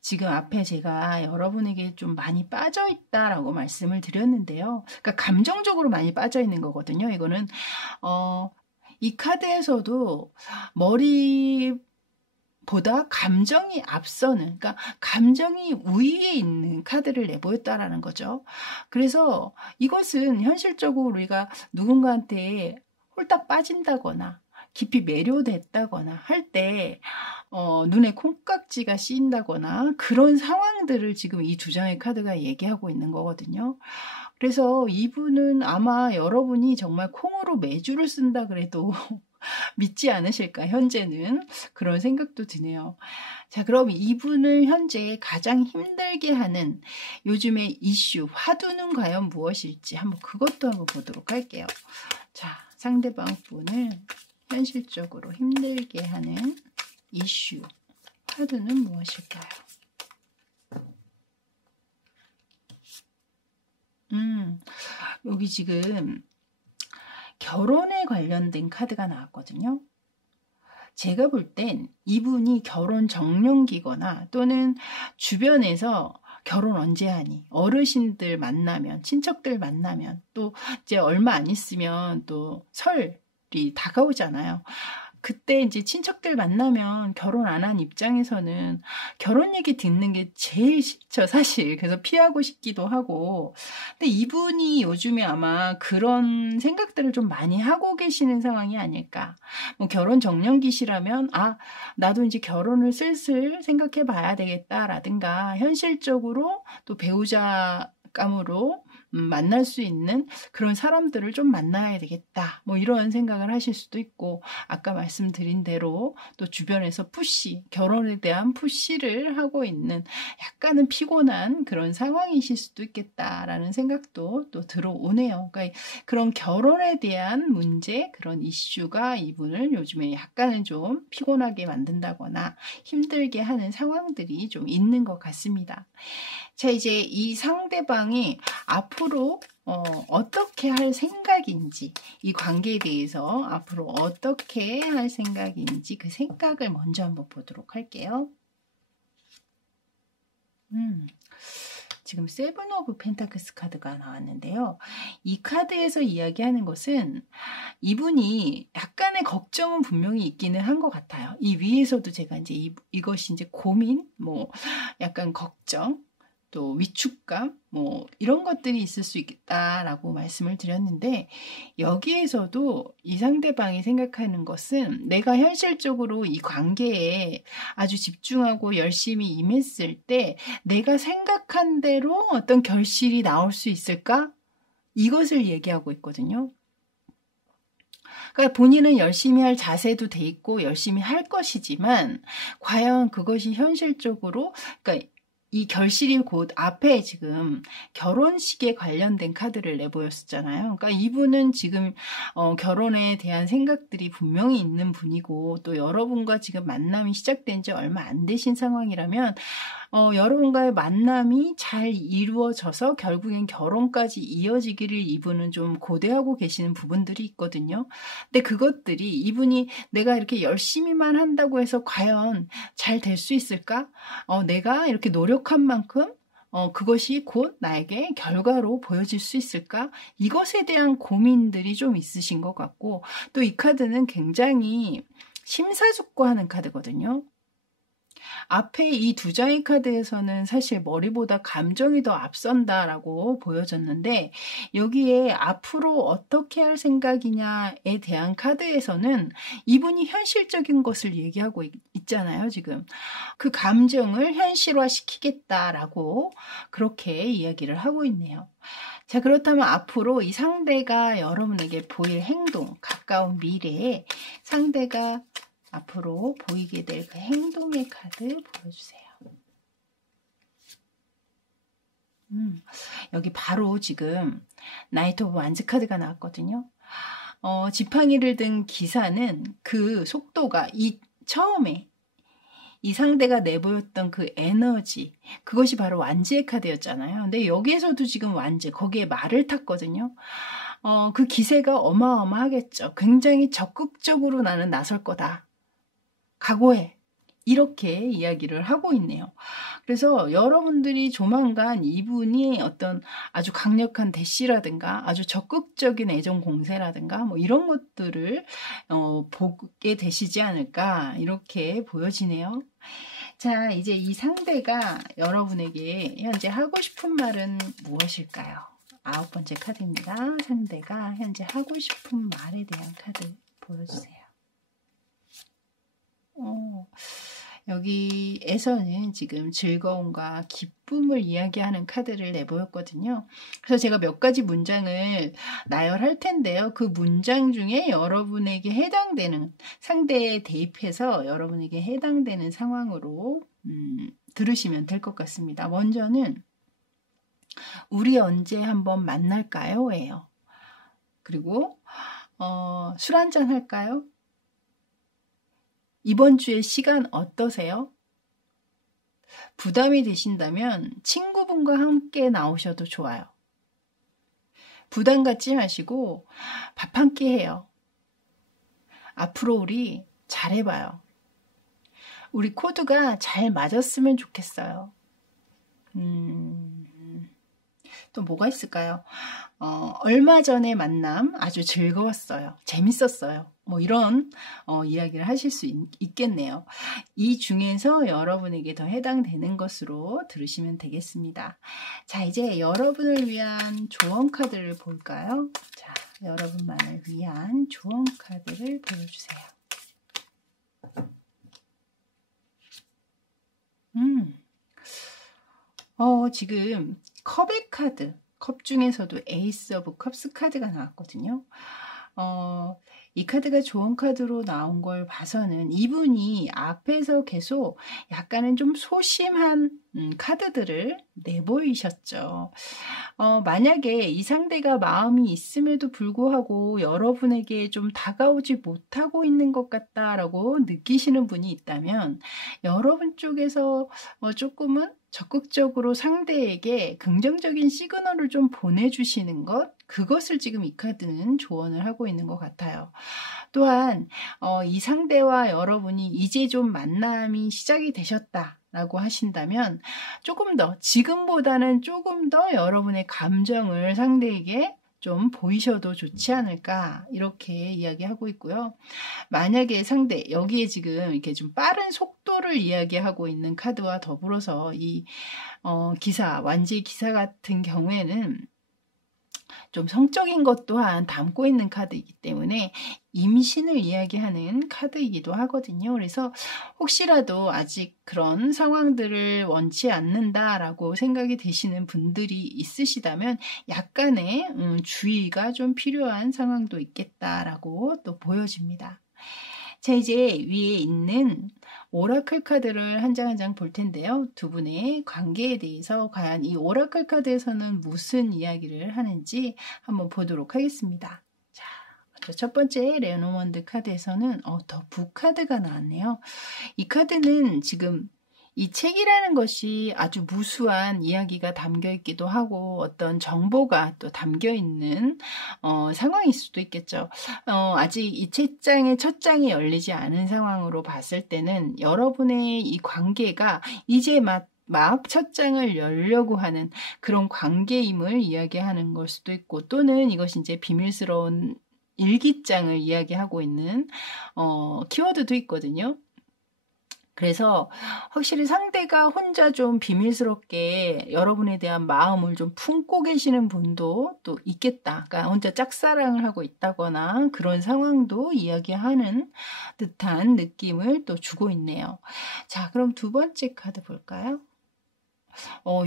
지금 앞에 제가 여러분에게 좀 많이 빠져 있다라고 말씀을 드렸는데요. 그러니까 감정적으로 많이 빠져 있는 거거든요. 이거는 이 카드에서도 머리보다 감정이 앞서는, 그러니까 감정이 우위에 있는 카드를 내보였다라는 거죠. 그래서 이것은 현실적으로 우리가 누군가한테 홀딱 빠진다거나 깊이 매료됐다거나 할 때 눈에 콩깍지가 씌인다거나 그런 상황들을 지금 이 두 장의 카드가 얘기하고 있는 거거든요. 그래서 이분은 아마 여러분이 정말 콩으로 매주를 쓴다 그래도 믿지 않으실까, 현재는. 그런 생각도 드네요. 자, 그럼 이분을 현재 가장 힘들게 하는 요즘의 이슈, 화두는 과연 무엇일지 그것도 한번 보도록 할게요. 자, 상대방 분을 현실적으로 힘들게 하는 이슈, 화두는 무엇일까요? 여기 지금 결혼에 관련된 카드가 나왔거든요. 제가 볼 땐 이분이 결혼 정년기거나 또는 주변에서 결혼 언제 하니? 어르신들 만나면, 친척들 만나면, 또 이제 얼마 안 있으면 또 설이 다가오잖아요. 그때 이제 친척들 만나면 결혼 안 한 입장에서는 결혼 얘기 듣는 게 제일 싫죠, 사실. 그래서 피하고 싶기도 하고. 근데 이분이 요즘에 아마 그런 생각들을 좀 많이 하고 계시는 상황이 아닐까. 뭐 결혼 정년기시라면 나도 이제 결혼을 슬슬 생각해 봐야 되겠다라든가 현실적으로 또 배우자감으로 만날 수 있는 그런 사람들을 좀 만나야 되겠다, 뭐 이런 생각을 하실 수도 있고, 아까 말씀드린 대로 또 주변에서 결혼에 대한 푸시를 하고 있는 약간은 피곤한 그런 상황이실 수도 있겠다라는 생각도 또 들어오네요. 그러니까 그런 결혼에 대한 문제, 그런 이슈가 이분을 요즘에 약간은 좀 피곤하게 만든다거나 힘들게 하는 상황들이 좀 있는 것 같습니다. 자, 이제 이 상대방이 앞으로 어떻게 할 생각인지, 이 관계에 대해서 앞으로 어떻게 할 생각인지 그 생각을 먼저 한번 보도록 할게요. 지금 세븐 오브 펜타클스 카드가 나왔는데요. 이 카드에서 이야기하는 것은 이분이 약간의 걱정은 분명히 있기는 한 것 같아요. 이 위에서도 제가 이제 이것이 이제 고민, 뭐 약간 걱정, 또 위축감, 뭐 이런 것들이 있을 수 있겠다라고 말씀을 드렸는데, 여기에서도 이 상대방이 생각하는 것은 내가 현실적으로 이 관계에 아주 집중하고 열심히 임했을 때 내가 생각한 대로 어떤 결실이 나올 수 있을까? 이것을 얘기하고 있거든요. 그러니까 본인은 열심히 할 자세도 돼 있고 열심히 할 것이지만 과연 그것이 현실적으로, 그러니까 이 결실이 곧 앞에 지금 결혼식에 관련된 카드를 내보였었잖아요. 그러니까 이분은 지금 결혼에 대한 생각들이 분명히 있는 분이고, 또 여러분과 지금 만남이 시작된 지 얼마 안 되신 상황이라면 여러분과의 만남이 잘 이루어져서 결국엔 결혼까지 이어지기를 이분은 좀 고대하고 계시는 부분들이 있거든요. 근데 그것들이 이분이 내가 이렇게 열심히만 한다고 해서 과연 잘 될 수 있을까? 내가 이렇게 노력한 만큼 그것이 곧 나에게 결과로 보여질 수 있을까? 이것에 대한 고민들이 좀 있으신 것 같고, 또 이 카드는 굉장히 심사숙고하는 카드거든요. 앞에 이 두 장의 카드에서는 사실 머리보다 감정이 더 앞선다라고 보여졌는데, 여기에 앞으로 어떻게 할 생각이냐에 대한 카드에서는 이분이 현실적인 것을 얘기하고 있잖아요, 지금. 그 감정을 현실화시키겠다라고 그렇게 이야기를 하고 있네요. 자, 그렇다면 앞으로 이 상대가 여러분에게 보일 행동, 가까운 미래에 상대가 앞으로 보이게 될 그 행동의 카드 보여주세요. 여기 바로 지금 나이트 오브 완즈 카드가 나왔거든요. 지팡이를 든 기사는 그 속도가 처음에 이 상대가 내보였던 그 에너지, 그것이 바로 완즈의 카드였잖아요. 근데 여기에서도 지금 완즈, 거기에 말을 탔거든요. 그 기세가 어마어마하겠죠. 굉장히 적극적으로 나는 나설 거다. 각오해. 이렇게 이야기를 하고 있네요. 그래서 여러분들이 조만간 이분이 어떤 아주 강력한 대시라든가 아주 적극적인 애정 공세라든가 뭐 이런 것들을 보게 되시지 않을까, 이렇게 보여지네요. 자, 이제 이 상대가 여러분에게 현재 하고 싶은 말은 무엇일까요? 9번째 카드입니다. 상대가 현재 하고 싶은 말에 대한 카드 보여주세요. 여기에서는 지금 즐거움과 기쁨을 이야기하는 카드를 내보였거든요. 그래서 제가 몇 가지 문장을 나열할 텐데요. 그 문장 중에 여러분에게 해당되는, 상대에 대입해서 여러분에게 해당되는 상황으로 들으시면 될 것 같습니다. 먼저는 우리 언제 한번 만날까요? 예요. 그리고 술 한잔 할까요? 이번 주에 시간 어떠세요? 부담이 되신다면 친구분과 함께 나오셔도 좋아요. 부담 갖지 마시고 밥 한 끼 해요. 앞으로 우리 잘해봐요. 우리 코드가 잘 맞았으면 좋겠어요. 또 뭐가 있을까요? 얼마 전에 만남 아주 즐거웠어요. 재밌었어요. 뭐 이런 이야기를 하실 수 있겠네요. 이 중에서 여러분에게 더 해당되는 것으로 들으시면 되겠습니다. 자, 이제 여러분을 위한 조언 카드를 볼까요? 자, 여러분만을 위한 조언 카드를 보여주세요. 지금 컵의 카드, 컵 중에서도 에이스 오브 컵스 카드가 나왔거든요. 이 카드가 좋은 카드로 나온 걸 봐서는 이분이 앞에서 계속 약간은 좀 소심한 카드들을 내보이셨죠. 만약에 이 상대가 마음이 있음에도 불구하고 여러분에게 좀 다가오지 못하고 있는 것 같다라고 느끼시는 분이 있다면, 여러분 쪽에서 조금은 적극적으로 상대에게 긍정적인 시그널을 좀 보내주시는 것, 그것을 지금 이 카드는 조언을 하고 있는 것 같아요. 또한 이 상대와 여러분이 이제 좀 만남이 시작이 되셨다라고 하신다면 조금 더, 지금보다는 조금 더 여러분의 감정을 상대에게 좀 보이셔도 좋지 않을까, 이렇게 이야기하고 있고요. 만약에 상대, 여기에 지금 이렇게 좀 빠른 속도를 이야기하고 있는 카드와 더불어서 이 기사, 완지 기사 같은 경우에는 좀 성적인 것 또한 담고 있는 카드이기 때문에 임신을 이야기하는 카드이기도 하거든요. 그래서 혹시라도 아직 그런 상황들을 원치 않는다라고 생각이 되시는 분들이 있으시다면 약간의 주의가 좀 필요한 상황도 있겠다라고 또 보여집니다. 자, 이제 위에 있는 오라클 카드를 한 장 한 장 볼 텐데요. 두 분의 관계에 대해서 과연 이 오라클 카드에서는 무슨 이야기를 하는지 한번 보도록 하겠습니다. 자, 먼저 첫 번째 레노먼드 카드에서는 더 부 카드가 나왔네요. 이 카드는 지금 이 책이라는 것이 아주 무수한 이야기가 담겨 있기도 하고 어떤 정보가 또 담겨 있는 상황일 수도 있겠죠. 아직 이 책장의 첫 장이 열리지 않은 상황으로 봤을 때는 여러분의 이 관계가 이제 막 첫 장을 열려고 하는 그런 관계임을 이야기하는 걸 수도 있고, 또는 이것이 이제 비밀스러운 일기장을 이야기하고 있는 키워드도 있거든요. 그래서 확실히 상대가 혼자 좀 비밀스럽게 여러분에 대한 마음을 좀 품고 계시는 분도 또 있겠다. 그러니까 혼자 짝사랑을 하고 있다거나 그런 상황도 이야기하는 듯한 느낌을 또 주고 있네요. 자, 그럼 두 번째 카드 볼까요?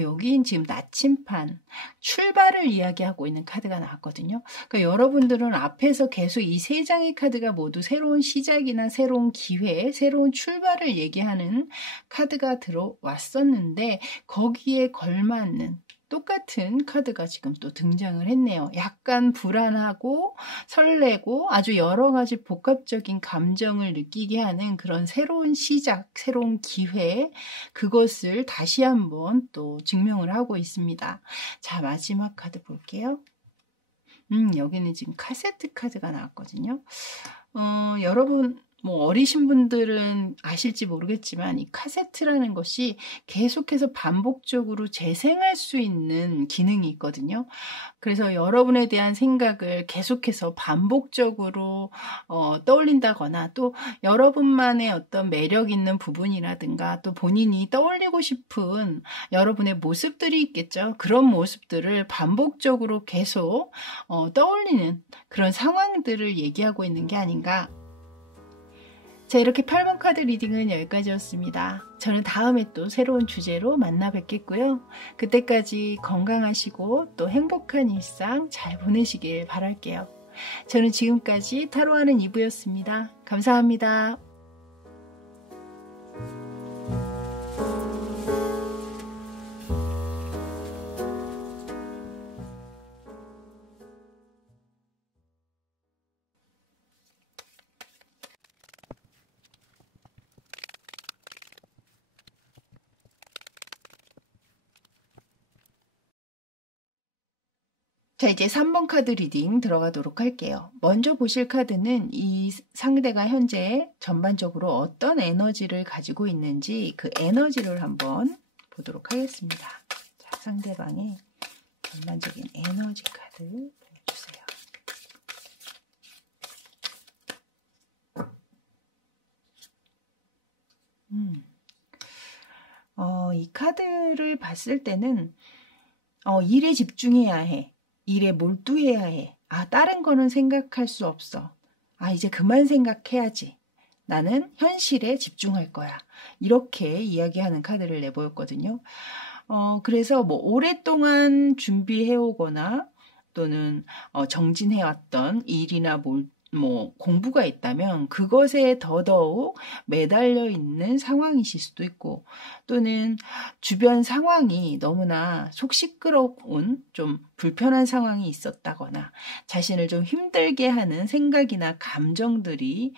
여긴 지금 나침판, 출발을 이야기하고 있는 카드가 나왔거든요. 그러니까 여러분들은 앞에서 계속 이 세 장의 카드가 모두 새로운 시작이나 새로운 기회, 새로운 출발을 얘기하는 카드가 들어왔었는데 거기에 걸맞는 똑같은 카드가 지금 또 등장을 했네요. 약간 불안하고 설레고 아주 여러 가지 복합적인 감정을 느끼게 하는 그런 새로운 시작, 새로운 기회, 그것을 다시 한번 또 증명을 하고 있습니다. 자, 마지막 카드 볼게요. 여기는 지금 카세트 카드가 나왔거든요. 여러분 어리신 분들은 아실지 모르겠지만 이 카세트라는 것이 계속해서 반복적으로 재생할 수 있는 기능이 있거든요. 그래서 여러분에 대한 생각을 계속해서 반복적으로 떠올린다거나, 또 여러분만의 어떤 매력 있는 부분이라든가 또 본인이 떠올리고 싶은 여러분의 모습들이 있겠죠. 그런 모습들을 반복적으로 계속 떠올리는 그런 상황들을 얘기하고 있는 게 아닌가. 자, 이렇게 8번 카드 리딩은 여기까지였습니다. 저는 다음에 또 새로운 주제로 만나 뵙겠고요. 그때까지 건강하시고 또 행복한 일상 잘 보내시길 바랄게요. 저는 지금까지 타로하는 이브였습니다. 감사합니다. 자, 이제 3번 카드 리딩 들어가도록 할게요. 먼저 보실 카드는 이 상대가 현재 전반적으로 어떤 에너지를 가지고 있는지 그 에너지를 한번 보도록 하겠습니다. 자, 상대방의 전반적인 에너지 카드 보여주세요. 이 카드를 봤을 때는 일에 집중해야 해. 일에 몰두해야 해. 다른 거는 생각할 수 없어. 이제 그만 생각해야지. 나는 현실에 집중할 거야. 이렇게 이야기하는 카드를 내보였거든요. 그래서 오랫동안 준비해오거나 또는 정진해왔던 일이나 공부가 있다면 그것에 더더욱 매달려 있는 상황이실 수도 있고, 또는 주변 상황이 너무나 속 시끄러운 좀 불편한 상황이 있었다거나 자신을 좀 힘들게 하는 생각이나 감정들이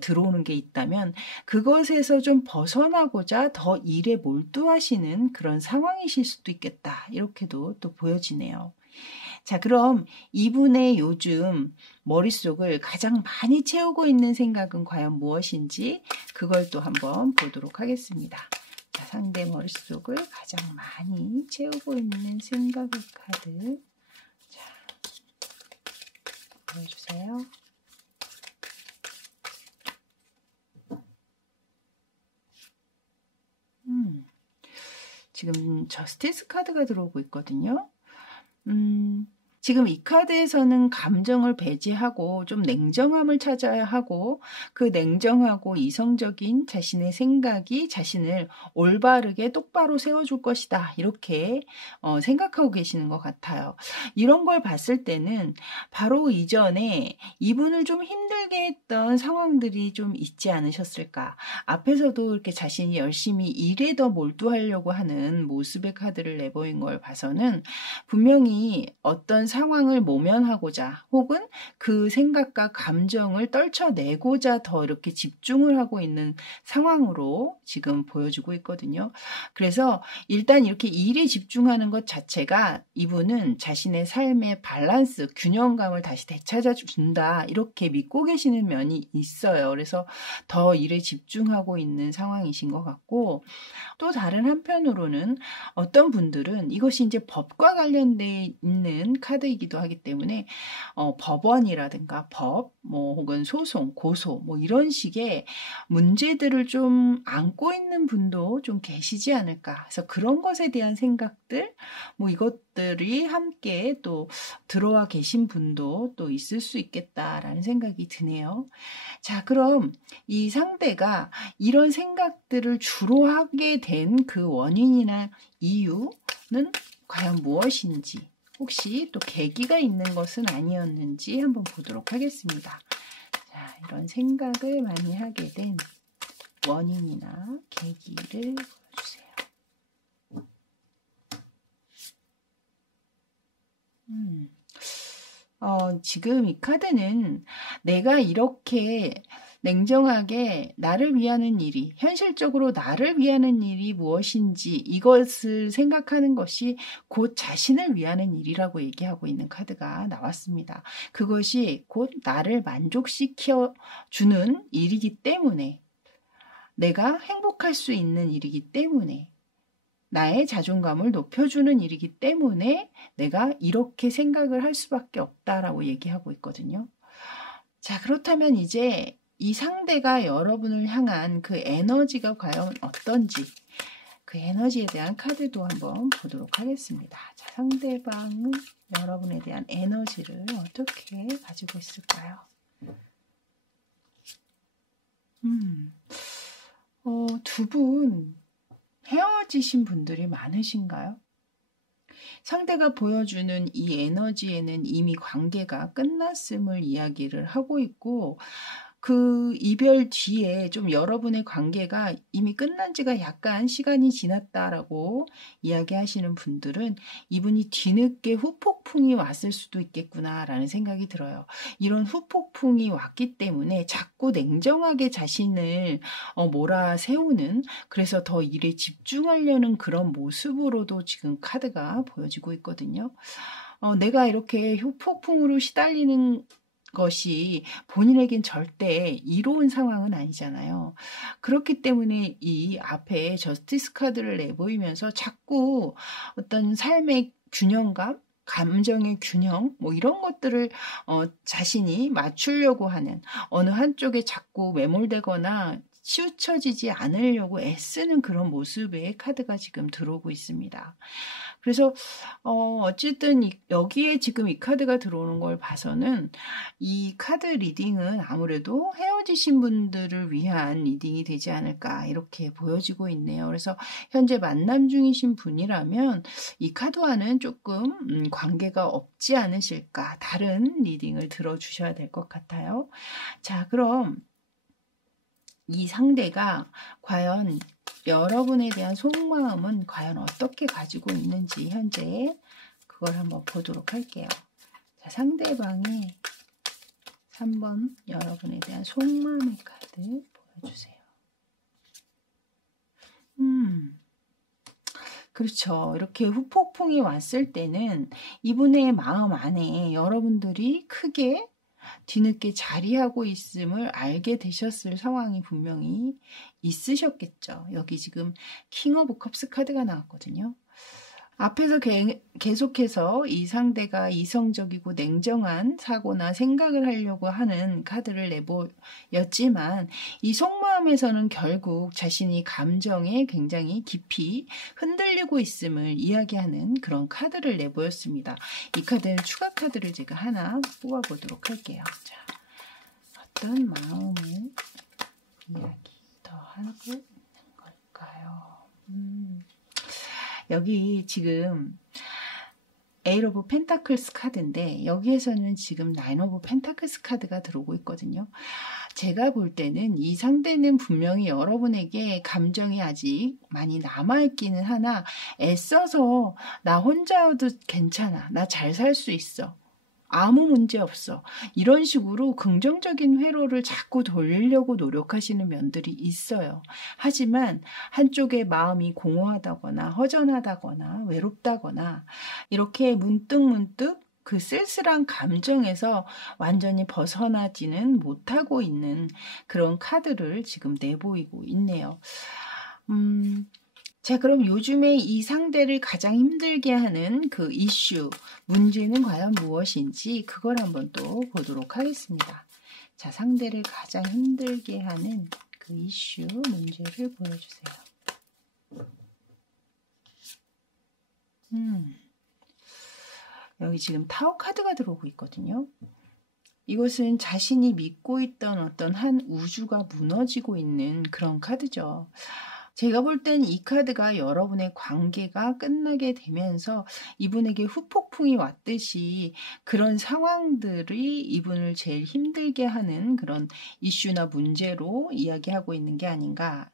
들어오는 게 있다면 그것에서 좀 벗어나고자 더 일에 몰두하시는 그런 상황이실 수도 있겠다. 이렇게도 또 보여지네요. 자, 그럼 이분의 요즘 머릿속을 가장 많이 채우고 있는 생각은 과연 무엇인지 그걸 또 한번 보도록 하겠습니다. 자, 상대 머릿속을 가장 많이 채우고 있는 생각의 카드. 자, 보여주세요. 지금 저스티스 카드가 들어오고 있거든요. 지금 이 카드에서는 감정을 배제하고 좀 냉정함을 찾아야 하고 그 냉정하고 이성적인 자신의 생각이 자신을 올바르게 똑바로 세워줄 것이다. 이렇게 생각하고 계시는 것 같아요. 이런 걸 봤을 때는 바로 이전에 이분을 좀 힘들게 했던 상황들이 좀 있지 않으셨을까. 앞에서도 이렇게 자신이 열심히 일에 더 몰두하려고 하는 모습의 카드를 내보인 걸 봐서는 분명히 어떤 상황을 모면하고자 혹은 그 생각과 감정을 떨쳐내고자 더 이렇게 집중을 하고 있는 상황으로 지금 보여주고 있거든요. 그래서 일단 이렇게 일에 집중하는 것 자체가 이분은 자신의 삶의 밸런스, 균형감을 다시 되찾아 준다. 이렇게 믿고 계시는 면이 있어요. 그래서 더 일에 집중하고 있는 상황이신 것 같고, 또 다른 한편으로는 어떤 분들은 이것이 이제 법과 관련돼 있는 카드이기도 하기 때문에 법원이라든가 법, 뭐 혹은 소송, 고소, 뭐 이런 식의 문제들을 좀 안고 있는 분도 좀 계시지 않을까. 그래서 그런 것에 대한 생각들, 뭐 이것들이 함께 또 들어와 계신 분도 또 있을 수 있겠다라는 생각이 드네요. 자, 그럼 이 상대가 이런 생각들을 주로 하게 된 그 원인이나 이유는 과연 무엇인지, 혹시 또 계기가 있는 것은 아니었는지 한번 보도록 하겠습니다. 자, 이런 생각을 많이 하게 된 원인이나 계기를 보여주세요. 지금 이 카드는 내가 이렇게 냉정하게 나를 위하는 일이, 현실적으로 나를 위하는 일이 무엇인지 이것을 생각하는 것이 곧 자신을 위하는 일이라고 얘기하고 있는 카드가 나왔습니다. 그것이 곧 나를 만족시켜 주는 일이기 때문에, 내가 행복할 수 있는 일이기 때문에, 나의 자존감을 높여주는 일이기 때문에 내가 이렇게 생각을 할 수밖에 없다라고 얘기하고 있거든요. 자, 그렇다면 이제 이 상대가 여러분을 향한 그 에너지가 과연 어떤지, 그 에너지에 대한 카드도 한번 보도록 하겠습니다. 자, 상대방은 여러분에 대한 에너지를 어떻게 가지고 있을까요? 두 분 헤어지신 분들이 많으신가요? 상대가 보여주는 이 에너지에는 이미 관계가 끝났음을 이야기를 하고 있고, 그 이별 뒤에 좀 여러분의 관계가 이미 끝난 지가 약간 시간이 지났다라고 이야기하시는 분들은 이분이 뒤늦게 후폭풍이 왔을 수도 있겠구나라는 생각이 들어요. 이런 후폭풍이 왔기 때문에 자꾸 냉정하게 자신을 몰아세우는, 그래서 더 일에 집중하려는 그런 모습으로도 지금 카드가 보여지고 있거든요. 내가 이렇게 후폭풍으로 시달리는 것이 본인에겐 절대 이로운 상황은 아니잖아요. 그렇기 때문에 이 앞에 저스티스 카드를 내보이면서 자꾸 어떤 삶의 균형감, 감정의 균형, 뭐 이런 것들을 자신이 맞추려고 하는, 어느 한쪽에 자꾸 매몰되거나 치우쳐지지 않으려고 애쓰는 그런 모습의 카드가 지금 들어오고 있습니다. 그래서 어쨌든 여기에 지금 이 카드가 들어오는 걸 봐서는 이 카드 리딩은 아무래도 헤어지신 분들을 위한 리딩이 되지 않을까 이렇게 보여지고 있네요. 그래서 현재 만남 중이신 분이라면 이 카드와는 조금 관계가 없지 않으실까, 다른 리딩을 들어주셔야 될 것 같아요. 자, 그럼 이 상대가 과연 여러분에 대한 속마음은 과연 어떻게 가지고 있는지 현재 그걸 한번 보도록 할게요. 자, 상대방의 3번 여러분에 대한 속마음의 카드 보여주세요. 그렇죠. 이렇게 후폭풍이 왔을 때는 이분의 마음 안에 여러분들이 크게 뒤늦게 자리하고 있음을 알게 되셨을 상황이 분명히 있으셨겠죠. 여기 지금 킹 오브 컵스 카드가 나왔거든요. 앞에서 계속해서 이 상대가 이성적이고 냉정한 사고나 생각을 하려고 하는 카드를 내보였지만 이 속마음에서는 결국 자신이 감정에 굉장히 깊이 흔들리고 있음을 이야기하는 그런 카드를 내보였습니다. 이 카드는 추가 카드를 제가 하나 뽑아보도록 할게요. 자, 어떤 마음을 이야기 더 하고 있는 걸까요? 여기 지금 에이트 오브 펜타클스 카드인데 여기에서는 지금 나인 오브 펜타클스 카드가 들어오고 있거든요. 제가 볼 때는 이 상대는 분명히 여러분에게 감정이 아직 많이 남아있기는 하나 애써서 나 혼자여도 괜찮아. 나 잘 살 수 있어. 아무 문제 없어. 이런 식으로 긍정적인 회로를 자꾸 돌리려고 노력하시는 면들이 있어요. 하지만 한쪽의 마음이 공허하다거나 허전하다거나 외롭다거나 이렇게 문득문득 그 쓸쓸한 감정에서 완전히 벗어나지는 못하고 있는 그런 카드를 지금 내보이고 있네요. 자, 그럼 요즘에 이 상대를 가장 힘들게 하는 그 이슈, 문제는 과연 무엇인지 그걸 한번 또 보도록 하겠습니다. 자, 상대를 가장 힘들게 하는 그 이슈, 문제를 보여주세요. 여기 지금 타워 카드가 들어오고 있거든요. 이것은 자신이 믿고 있던 어떤 한 우주가 무너지고 있는 그런 카드죠. 제가 볼 땐 이 카드가 여러분의 관계가 끝나게 되면서 이분에게 후폭풍이 왔듯이 그런 상황들이 이분을 제일 힘들게 하는 그런 이슈나 문제로 이야기하고 있는 게 아닌가.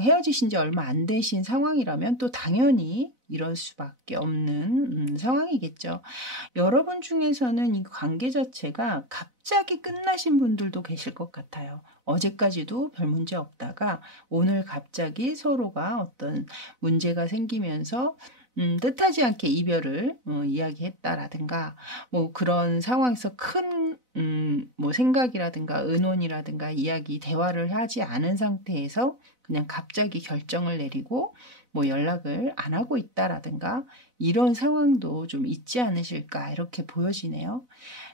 헤어지신 지 얼마 안 되신 상황이라면 또 당연히 이럴 수밖에 없는 상황이겠죠. 여러분 중에서는 이 관계 자체가 갑자기 끝나신 분들도 계실 것 같아요. 어제까지도 별 문제 없다가 오늘 갑자기 서로가 어떤 문제가 생기면서 뜻하지 않게 이별을 이야기했다라든가 그런 상황에서 큰 생각이라든가 의논이라든가 이야기 대화를 하지 않은 상태에서 그냥 갑자기 결정을 내리고 연락을 안 하고 있다라든가 이런 상황도 좀 있지 않으실까 이렇게 보여지네요.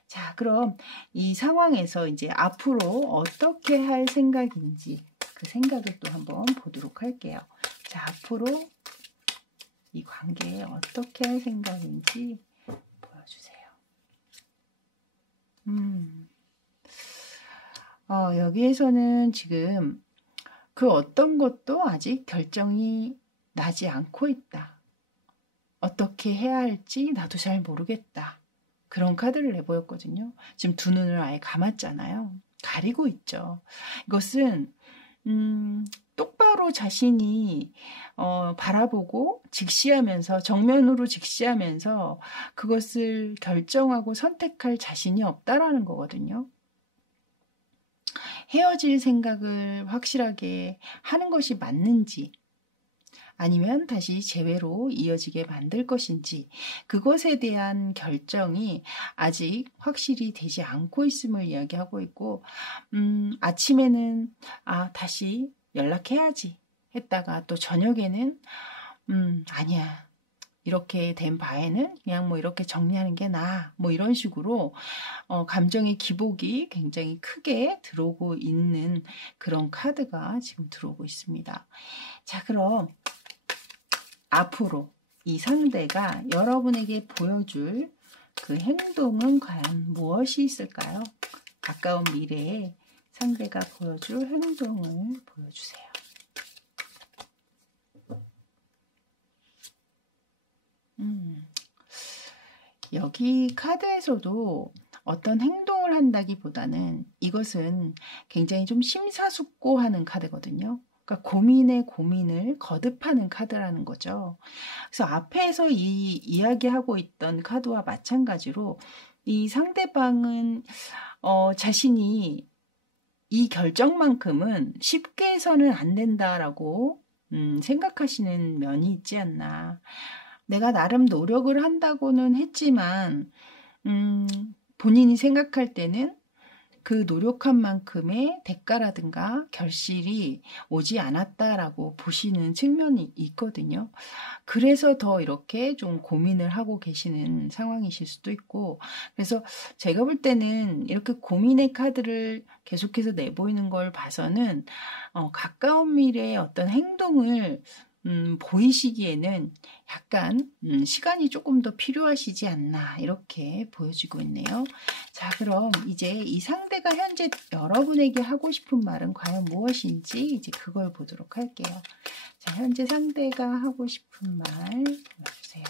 자, 그럼 이 상황에서 이제 앞으로 어떻게 할 생각인지 그 생각을 또 한번 보도록 할게요. 자, 앞으로 이 관계에 어떻게 할 생각인지 보여주세요. 여기에서는 지금 그 어떤 것도 아직 결정이 나지 않고 있다. 어떻게 해야 할지 나도 잘 모르겠다. 그런 카드를 내보였거든요. 지금 두 눈을 아예 감았잖아요. 가리고 있죠. 이것은 똑바로 자신이 바라보고 직시하면서 정면으로 직시하면서 그것을 결정하고 선택할 자신이 없다라는 거거든요. 헤어질 생각을 확실하게 하는 것이 맞는지 아니면 다시 재회로 이어지게 만들 것인지 그것에 대한 결정이 아직 확실히 되지 않고 있음을 이야기하고 있고 아침에는 다시 연락해야지 했다가 또 저녁에는 아니야 이렇게 된 바에는 그냥 이렇게 정리하는 게 나아 이런 식으로 감정의 기복이 굉장히 크게 들어오고 있는 그런 카드가 지금 들어오고 있습니다. 자, 그럼 앞으로 이 상대가 여러분에게 보여줄 그 행동은 과연 무엇이 있을까요? 가까운 미래에 상대가 보여줄 행동을 보여주세요. 여기 카드에서도 어떤 행동을 한다기보다는 이것은 굉장히 좀 심사숙고하는 카드거든요. 그러니까 고민에 고민을 거듭하는 카드라는 거죠. 그래서 앞에서 이 이야기하고 있던 카드와 마찬가지로 이 상대방은 자신이 이 결정만큼은 쉽게 해서는 안 된다라고 생각하시는 면이 있지 않나. 내가 나름 노력을 한다고는 했지만 본인이 생각할 때는 그 노력한 만큼의 대가라든가 결실이 오지 않았다라고 보시는 측면이 있거든요. 그래서 더 이렇게 좀 고민을 하고 계시는 상황이실 수도 있고, 그래서 제가 볼 때는 이렇게 고민의 카드를 계속해서 내보이는 걸 봐서는 가까운 미래의 어떤 행동을 보이시기에는 약간 시간이 조금 더 필요하시지 않나 이렇게 보여지고 있네요. 자, 그럼 이제 이 상대가 현재 여러분에게 하고 싶은 말은 과연 무엇인지 이제 그걸 보도록 할게요. 자, 현재 상대가 하고 싶은 말 보여주세요.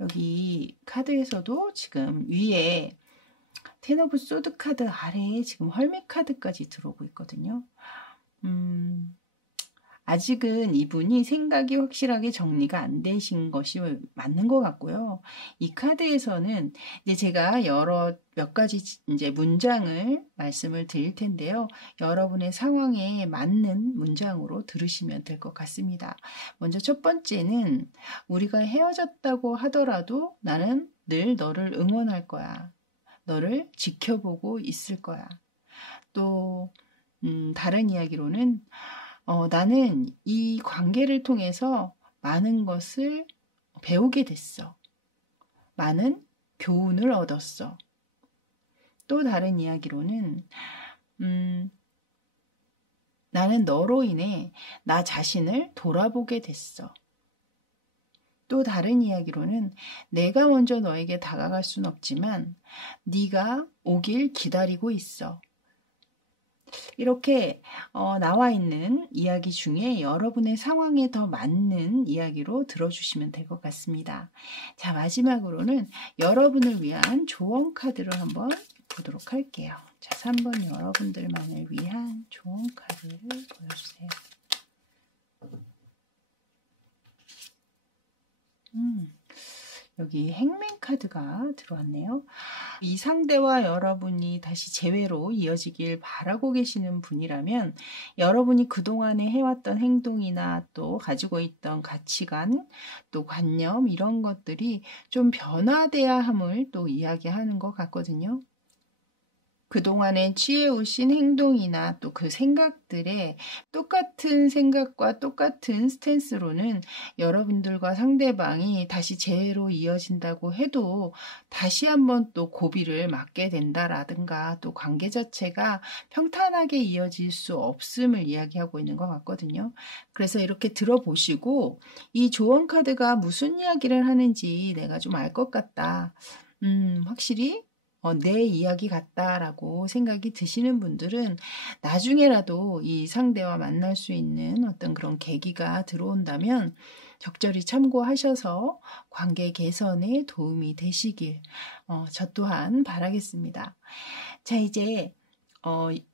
여기 카드에서도 지금 위에 텐 오브 소드 카드 아래에 지금 헐밋 카드까지 들어오고 있거든요. 아직은 이분이 생각이 확실하게 정리가 안 되신 것이 맞는 것 같고요. 이 카드에서는 이제 제가 몇 가지 이제 문장을 말씀을 드릴 텐데요. 여러분의 상황에 맞는 문장으로 들으시면 될 것 같습니다. 먼저 첫 번째는 우리가 헤어졌다고 하더라도 나는 늘 너를 응원할 거야. 너를 지켜보고 있을 거야. 또 다른 이야기로는 나는 이 관계를 통해서 많은 것을 배우게 됐어. 많은 교훈을 얻었어. 또 다른 이야기로는 나는 너로 인해 나 자신을 돌아보게 됐어. 또 다른 이야기로는 내가 먼저 너에게 다가갈 순 없지만 네가 오길 기다리고 있어. 이렇게 나와 있는 이야기 중에 여러분의 상황에 더 맞는 이야기로 들어주시면 될 것 같습니다. 자, 마지막으로는 여러분을 위한 조언 카드를 한번 보도록 할게요. 자, 3번 여러분들만을 위한 조언 카드를 보여주세요. 여기 행맨 카드가 들어왔네요. 이 상대와 여러분이 다시 재회로 이어지길 바라고 계시는 분이라면 여러분이 그동안에 해왔던 행동이나 또 가지고 있던 가치관, 또 관념 이런 것들이 좀 변화돼야 함을 또 이야기하는 것 같거든요. 그동안에 취해오신 행동이나 또 그 생각들에 똑같은 생각과 똑같은 스탠스로는 여러분들과 상대방이 다시 재회로 이어진다고 해도 다시 한번 또 고비를 맞게 된다라든가 또 관계 자체가 평탄하게 이어질 수 없음을 이야기하고 있는 것 같거든요. 그래서 이렇게 들어보시고 이 조언 카드가 무슨 이야기를 하는지 내가 좀 알 것 같다. 확실히 내 이야기 같다라고 생각이 드시는 분들은 나중에라도 이 상대와 만날 수 있는 어떤 그런 계기가 들어온다면 적절히 참고하셔서 관계 개선에 도움이 되시길 저 또한 바라겠습니다. 자, 이제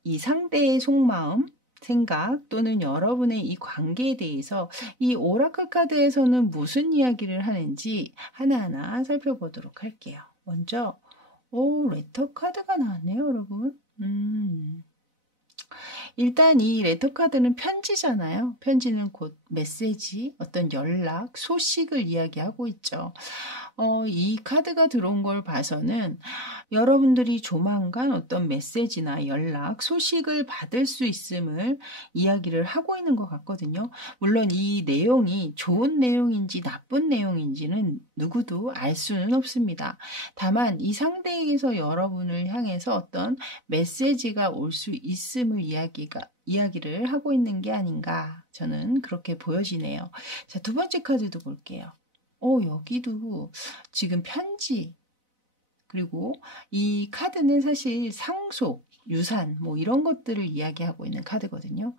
이 상대의 속마음, 생각 또는 여러분의 이 관계에 대해서 이 오라클 카드에서는 무슨 이야기를 하는지 하나하나 살펴보도록 할게요. 먼저 레터 카드가 나왔네요, 여러분. 일단 이 레터 카드는 편지잖아요. 편지는 곧 메시지, 어떤 연락, 소식을 이야기하고 있죠. 이 카드가 들어온 걸 봐서는 여러분들이 조만간 어떤 메시지나 연락, 소식을 받을 수 있음을 이야기를 하고 있는 것 같거든요. 물론 이 내용이 좋은 내용인지 나쁜 내용인지는 누구도 알 수는 없습니다. 다만 이 상대에게서 여러분을 향해서 어떤 메시지가 올 수 있음을 이야기를 하고 있는 게 아닌가 저는 그렇게 보여지네요. 자, 두 번째 카드도 볼게요. 여기도 지금 편지, 그리고 이 카드는 사실 상속, 유산 뭐 이런 것들을 이야기하고 있는 카드거든요.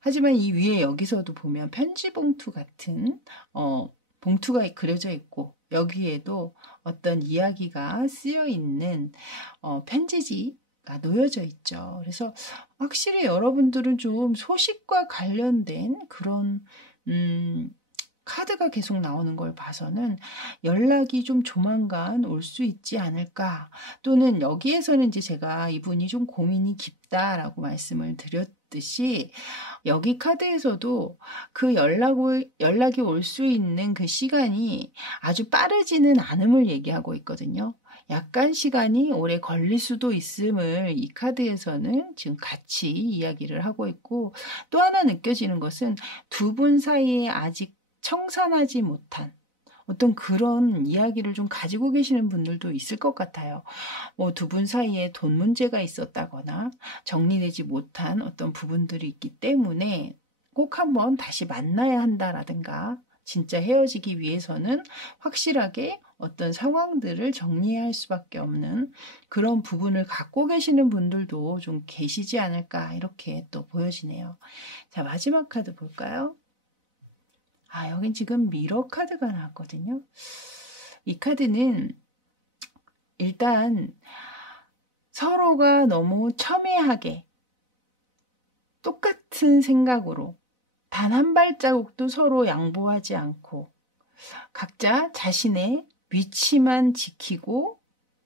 하지만 이 위에 여기서도 보면 편지 봉투 같은 봉투가 그려져 있고 여기에도 어떤 이야기가 쓰여 있는 편지지가 놓여져 있죠. 그래서 확실히 여러분들은 좀 소식과 관련된 그런 카드가 계속 나오는 걸 봐서는 연락이 좀 조만간 올 수 있지 않을까, 또는 여기에서는 이제 제가 이분이 좀 고민이 깊다라고 말씀을 있듯이 여기 카드에서도 그 연락이 올 수 있는 그 시간이 아주 빠르지는 않음을 얘기하고 있거든요. 약간 시간이 오래 걸릴 수도 있음을 이 카드에서는 지금 같이 이야기를 하고 있고, 또 하나 느껴지는 것은 두 분 사이에 아직 청산하지 못한 어떤 그런 이야기를 좀 가지고 계시는 분들도 있을 것 같아요. 뭐 두 분 사이에 돈 문제가 있었다거나 정리되지 못한 어떤 부분들이 있기 때문에 꼭 한번 다시 만나야 한다라든가, 진짜 헤어지기 위해서는 확실하게 어떤 상황들을 정리해야 할 수밖에 없는 그런 부분을 갖고 계시는 분들도 좀 계시지 않을까, 이렇게 또 보여지네요. 자, 마지막 카드 볼까요? 여긴 지금 미러 카드가 나왔거든요. 이 카드는 일단 서로가 너무 첨예하게 똑같은 생각으로 단 한 발자국도 서로 양보하지 않고 각자 자신의 위치만 지키고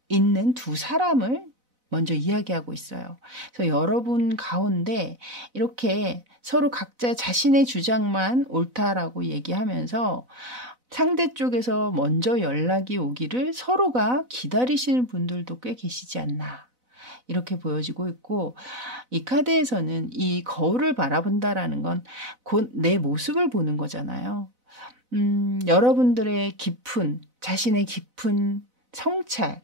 있는 두 사람을 먼저 이야기하고 있어요. 그래서 여러분 가운데 이렇게 서로 각자 자신의 주장만 옳다라고 얘기하면서 상대 쪽에서 먼저 연락이 오기를 서로가 기다리시는 분들도 꽤 계시지 않나, 이렇게 보여지고 있고, 이 카드에서는 이 거울을 바라본다라는 건 곧 내 모습을 보는 거잖아요. 여러분들의 자신의 깊은 성찰,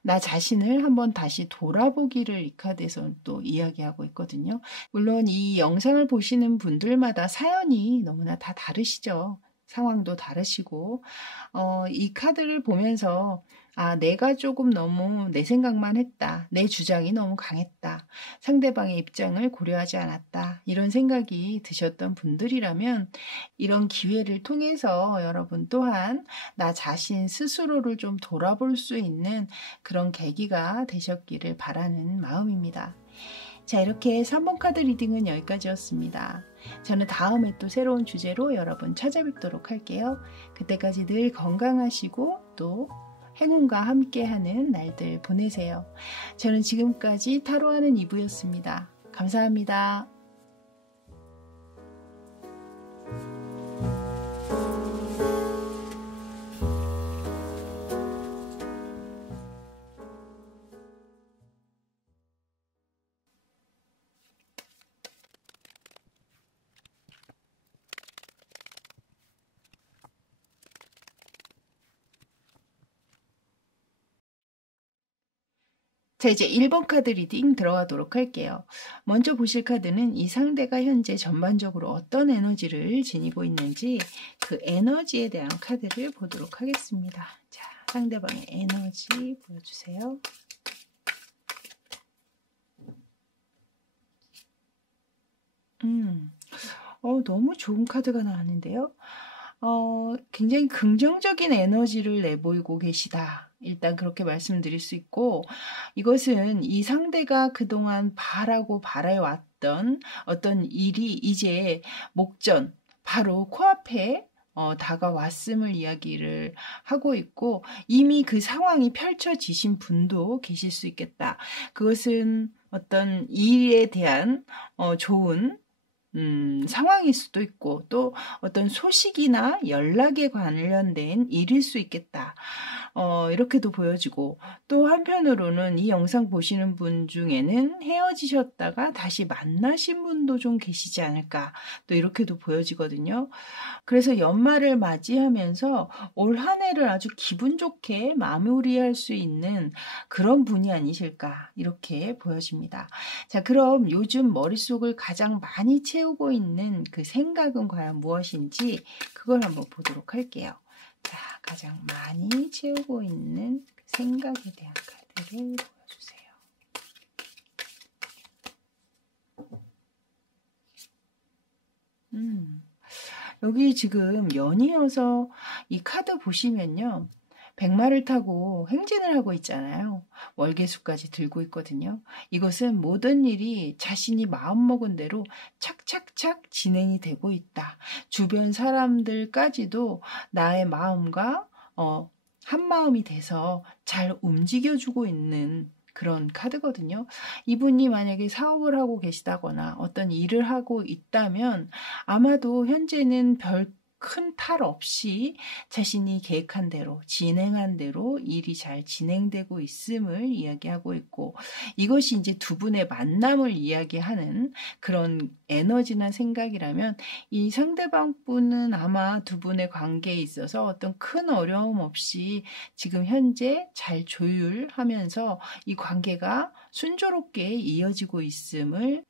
나 자신을 한번 다시 돌아보기를 이 카드에서는 또 이야기하고 있거든요. 물론 이 영상을 보시는 분들마다 사연이 너무나 다 다르시죠. 상황도 다르시고, 이 카드를 보면서 내가 조금 너무 내 생각만 했다, 내 주장이 너무 강했다, 상대방의 입장을 고려하지 않았다, 이런 생각이 드셨던 분들이라면 이런 기회를 통해서 여러분 또한 나 자신 스스로를 좀 돌아볼 수 있는 그런 계기가 되셨기를 바라는 마음입니다. 자, 이렇게 3번 카드 리딩은 여기까지였습니다. 저는 다음에 또 새로운 주제로 여러분 찾아뵙도록 할게요. 그때까지 늘 건강하시고 또 행운과 함께하는 날들 보내세요. 저는 지금까지 타로하는 이브였습니다. 감사합니다. 자, 이제 1번 카드 리딩 들어가도록 할게요. 먼저 보실 카드는 이 상대가 현재 전반적으로 어떤 에너지를 지니고 있는지 그 에너지에 대한 카드를 보도록 하겠습니다. 자, 상대방의 에너지 보여주세요. 너무 좋은 카드가 나왔는데요. 굉장히 긍정적인 에너지를 내보이고 계시다, 일단 그렇게 말씀드릴 수 있고, 이것은 이 상대가 그동안 바라해왔던 어떤 일이 이제 목전, 바로 코앞에 다가왔음을 이야기를 하고 있고, 이미 그 상황이 펼쳐지신 분도 계실 수 있겠다. 그것은 어떤 일에 대한 좋은 상황일 수도 있고, 또 어떤 소식이나 연락에 관련된 일일 수 있겠다. 이렇게도 보여지고, 또 한편으로는 이 영상 보시는 분 중에는 헤어지셨다가 다시 만나신 분도 좀 계시지 않을까, 또 이렇게도 보여지거든요. 그래서 연말을 맞이하면서 올 한 해를 아주 기분 좋게 마무리할 수 있는 그런 분이 아니실까, 이렇게 보여집니다. 자, 그럼 요즘 머릿속을 가장 많이 채우고 있는 그 생각은 과연 무엇인지 그걸 한번 보도록 할게요. 자, 가장 많이 채우고 있는 그 생각에 대한 카드를 보여주세요. 여기 지금 연이어서 이 카드 보시면요, 백마를 타고 행진을 하고 있잖아요. 월계수까지 들고 있거든요. 이것은 모든 일이 자신이 마음먹은 대로 착착착 진행이 되고 있다. 주변 사람들까지도 나의 마음과 한마음이 돼서 잘 움직여주고 있는 그런 카드거든요. 이분이 만약에 사업을 하고 계시다거나 어떤 일을 하고 있다면 아마도 현재는 별 큰 탈 없이 자신이 계획한 대로 진행한 대로 일이 잘 진행되고 있음을 이야기하고 있고, 이것이 이제 두 분의 만남을 이야기하는 그런 에너지나 생각이라면 이 상대방 분은 아마 두 분의 관계에 있어서 어떤 큰 어려움 없이 지금 현재 잘 조율하면서 이 관계가 순조롭게 이어지고 있음을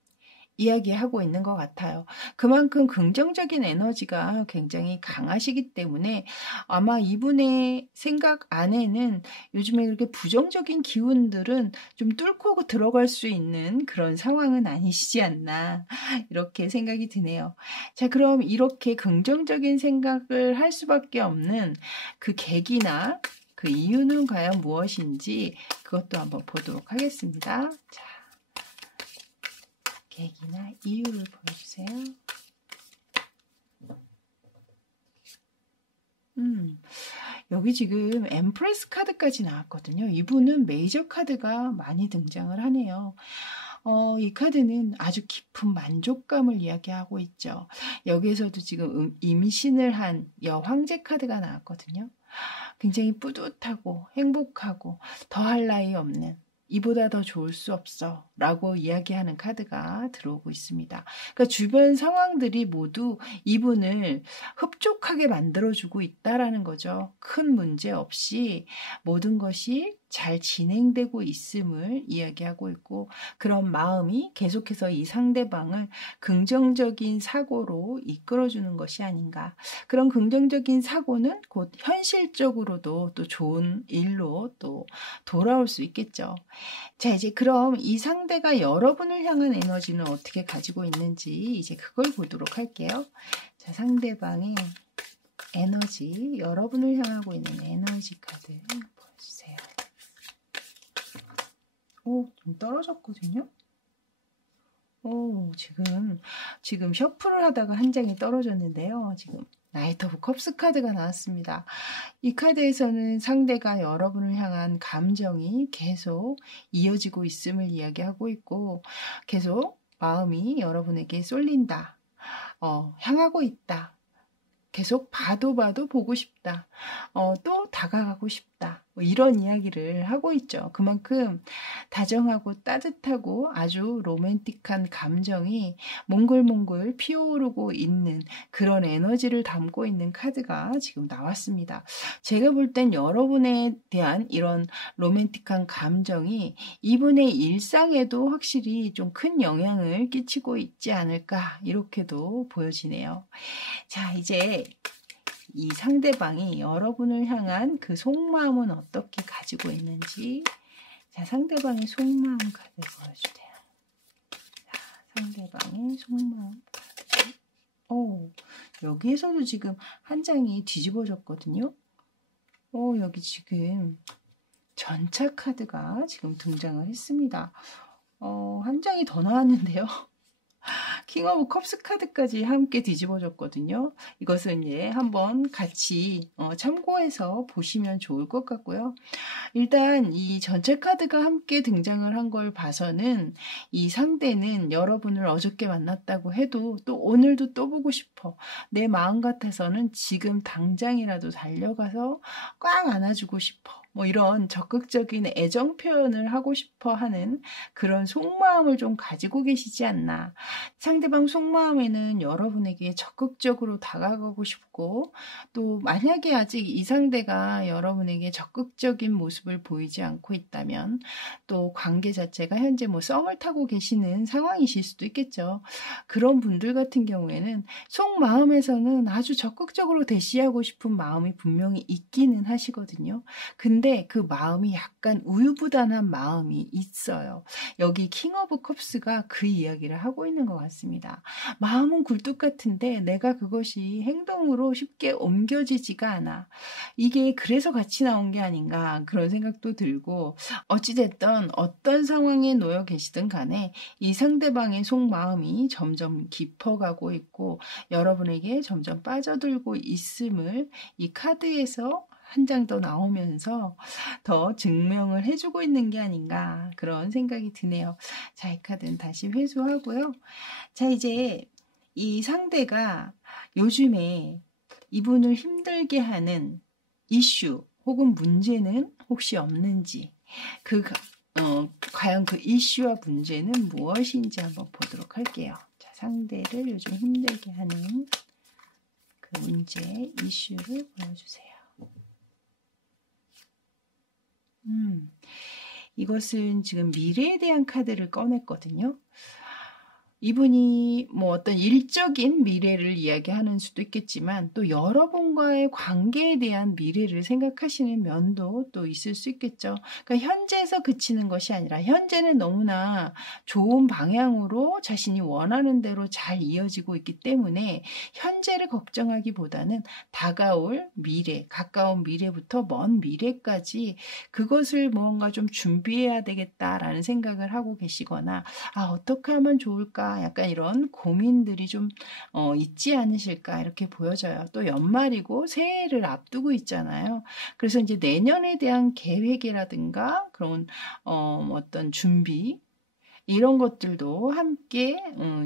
이야기하고 있는 것 같아요. 그만큼 긍정적인 에너지가 굉장히 강하시기 때문에 아마 이분의 생각 안에는 요즘에 그렇게 부정적인 기운들은 좀 뚫고 들어갈 수 있는 그런 상황은 아니시지 않나, 이렇게 생각이 드네요. 자, 그럼 이렇게 긍정적인 생각을 할 수밖에 없는 그 계기나 그 이유는 과연 무엇인지 그것도 한번 보도록 하겠습니다. 자, 계기나 이유를 보여주세요. 여기 지금 엠프레스 카드까지 나왔거든요. 이분은 메이저 카드가 많이 등장을 하네요. 이 카드는 아주 깊은 만족감을 이야기하고 있죠. 여기에서도 지금 임신을 한 여황제 카드가 나왔거든요. 굉장히 뿌듯하고 행복하고 더할 나위 없는, 이보다 더 좋을 수 없어 라고 이야기하는 카드가 들어오고 있습니다. 그러니까 주변 상황들이 모두 이분을 흡족하게 만들어주고 있다라는 거죠. 큰 문제 없이 모든 것이 잘 진행되고 있음을 이야기하고 있고, 그런 마음이 계속해서 이 상대방을 긍정적인 사고로 이끌어주는 것이 아닌가. 그런 긍정적인 사고는 곧 현실적으로도 또 좋은 일로 또 돌아올 수 있겠죠. 자, 이제 그럼 이 상대가 여러분을 향한 에너지는 어떻게 가지고 있는지 이제 그걸 보도록 할게요. 자, 상대방의 에너지, 여러분을 향하고 있는 에너지 카드 보여주세요. 좀 떨어졌거든요. 지금 셔플을 하다가 한 장이 떨어졌는데요. 지금 나이트 오브 컵스 카드가 나왔습니다. 이 카드에서는 상대가 여러분을 향한 감정이 계속 이어지고 있음을 이야기하고 있고, 계속 마음이 여러분에게 쏠린다. 향하고 있다. 계속 봐도 보고 싶다. 또 다가가고 싶다. 뭐 이런 이야기를 하고 있죠. 그만큼 다정하고 따뜻하고 아주 로맨틱한 감정이 몽글몽글 피어오르고 있는 그런 에너지를 담고 있는 카드가 지금 나왔습니다. 제가 볼 땐 여러분에 대한 이런 로맨틱한 감정이 이분의 일상에도 확실히 좀 큰 영향을 끼치고 있지 않을까, 이렇게도 보여지네요. 자, 이제 이 상대방이 여러분을 향한 그 속마음은 어떻게 가지고 있는지, 자, 상대방의 속마음 카드 보여주세요. 자, 상대방의 속마음 카드. 여기에서도 지금 한 장이 뒤집어졌거든요. 여기 지금 전차 카드가 지금 등장을 했습니다. 한 장이 더 나왔는데요. 킹 오브 컵스 카드까지 함께 뒤집어졌거든요. 이것은 이제 한번 같이 참고해서 보시면 좋을 것 같고요. 일단 이 전체 카드가 함께 등장을 한 걸 봐서는 이 상대는 여러분을 어저께 만났다고 해도 또 오늘도 또 보고 싶어. 내 마음 같아서는 지금 당장이라도 달려가서 꽉 안아주고 싶어. 뭐 이런 적극적인 애정 표현을 하고 싶어 하는 그런 속마음을 좀 가지고 계시지 않나. 상대방 속마음에는 여러분에게 적극적으로 다가가고 싶고, 또 만약에 아직 이 상대가 여러분에게 적극적인 모습을 보이지 않고 있다면 또 관계 자체가 현재 뭐 썸을 타고 계시는 상황이실 수도 있겠죠. 그런 분들 같은 경우에는 속마음에서는 아주 적극적으로 대시하고 싶은 마음이 분명히 있기는 하시거든요. 근데 그 마음이 약간 우유부단한 마음이 있어요. 여기 킹 오브 컵스가 그 이야기를 하고 있는 것 같습니다. 마음은 굴뚝 같은데 내가 그것이 행동으로 쉽게 옮겨지지가 않아. 이게 그래서 같이 나온 게 아닌가, 그런 생각도 들고, 어찌됐든 어떤 상황에 놓여 계시든 간에 이 상대방의 속마음이 점점 깊어가고 있고 여러분에게 점점 빠져들고 있음을 이 카드에서 한 장 더 나오면서 더 증명을 해주고 있는 게 아닌가 그런 생각이 드네요. 자, 이 카드는 다시 회수하고요. 자, 이제 이 상대가 요즘에 이분을 힘들게 하는 이슈 혹은 문제는 혹시 없는지, 과연 그 이슈와 문제는 무엇인지 한번 보도록 할게요. 자, 상대를 요즘 힘들게 하는 그 문제, 이슈를 보여주세요. 이것은 지금 미래에 대한 카드를 꺼냈거든요. 이분이 뭐 어떤 일적인 미래를 이야기하는 수도 있겠지만 또 여러분과의 관계에 대한 미래를 생각하시는 면도 또 있을 수 있겠죠. 그러니까 현재에서 그치는 것이 아니라 현재는 너무나 좋은 방향으로 자신이 원하는 대로 잘 이어지고 있기 때문에 현재를 걱정하기보다는 다가올 미래, 가까운 미래부터 먼 미래까지 그것을 뭔가 좀 준비해야 되겠다라는 생각을 하고 계시거나 어떻게 하면 좋을까 약간 이런 고민들이 좀 있지 않으실까 이렇게 보여져요. 또 연말이고 새해를 앞두고 있잖아요. 그래서 이제 내년에 대한 계획이라든가 그런 어떤 준비 이런 것들도 함께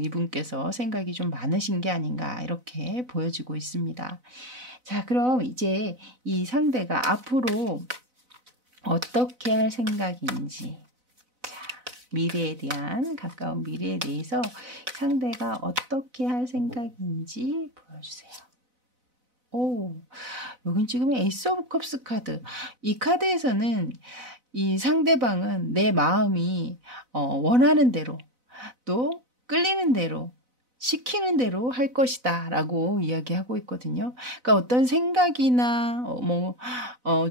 이분께서 생각이 좀 많으신 게 아닌가 이렇게 보여지고 있습니다. 자, 그럼 이제 이 상대가 앞으로 어떻게 할 생각인지, 미래에 대한, 가까운 미래에 대해서 상대가 어떻게 할 생각인지 보여주세요. 오, 여긴 지금 에이스 오브 컵스 카드. 이 카드에서는 이 상대방은 내 마음이 원하는 대로 또 끌리는 대로 시키는 대로 할 것이다 라고 이야기하고 있거든요. 그러니까 어떤 생각이나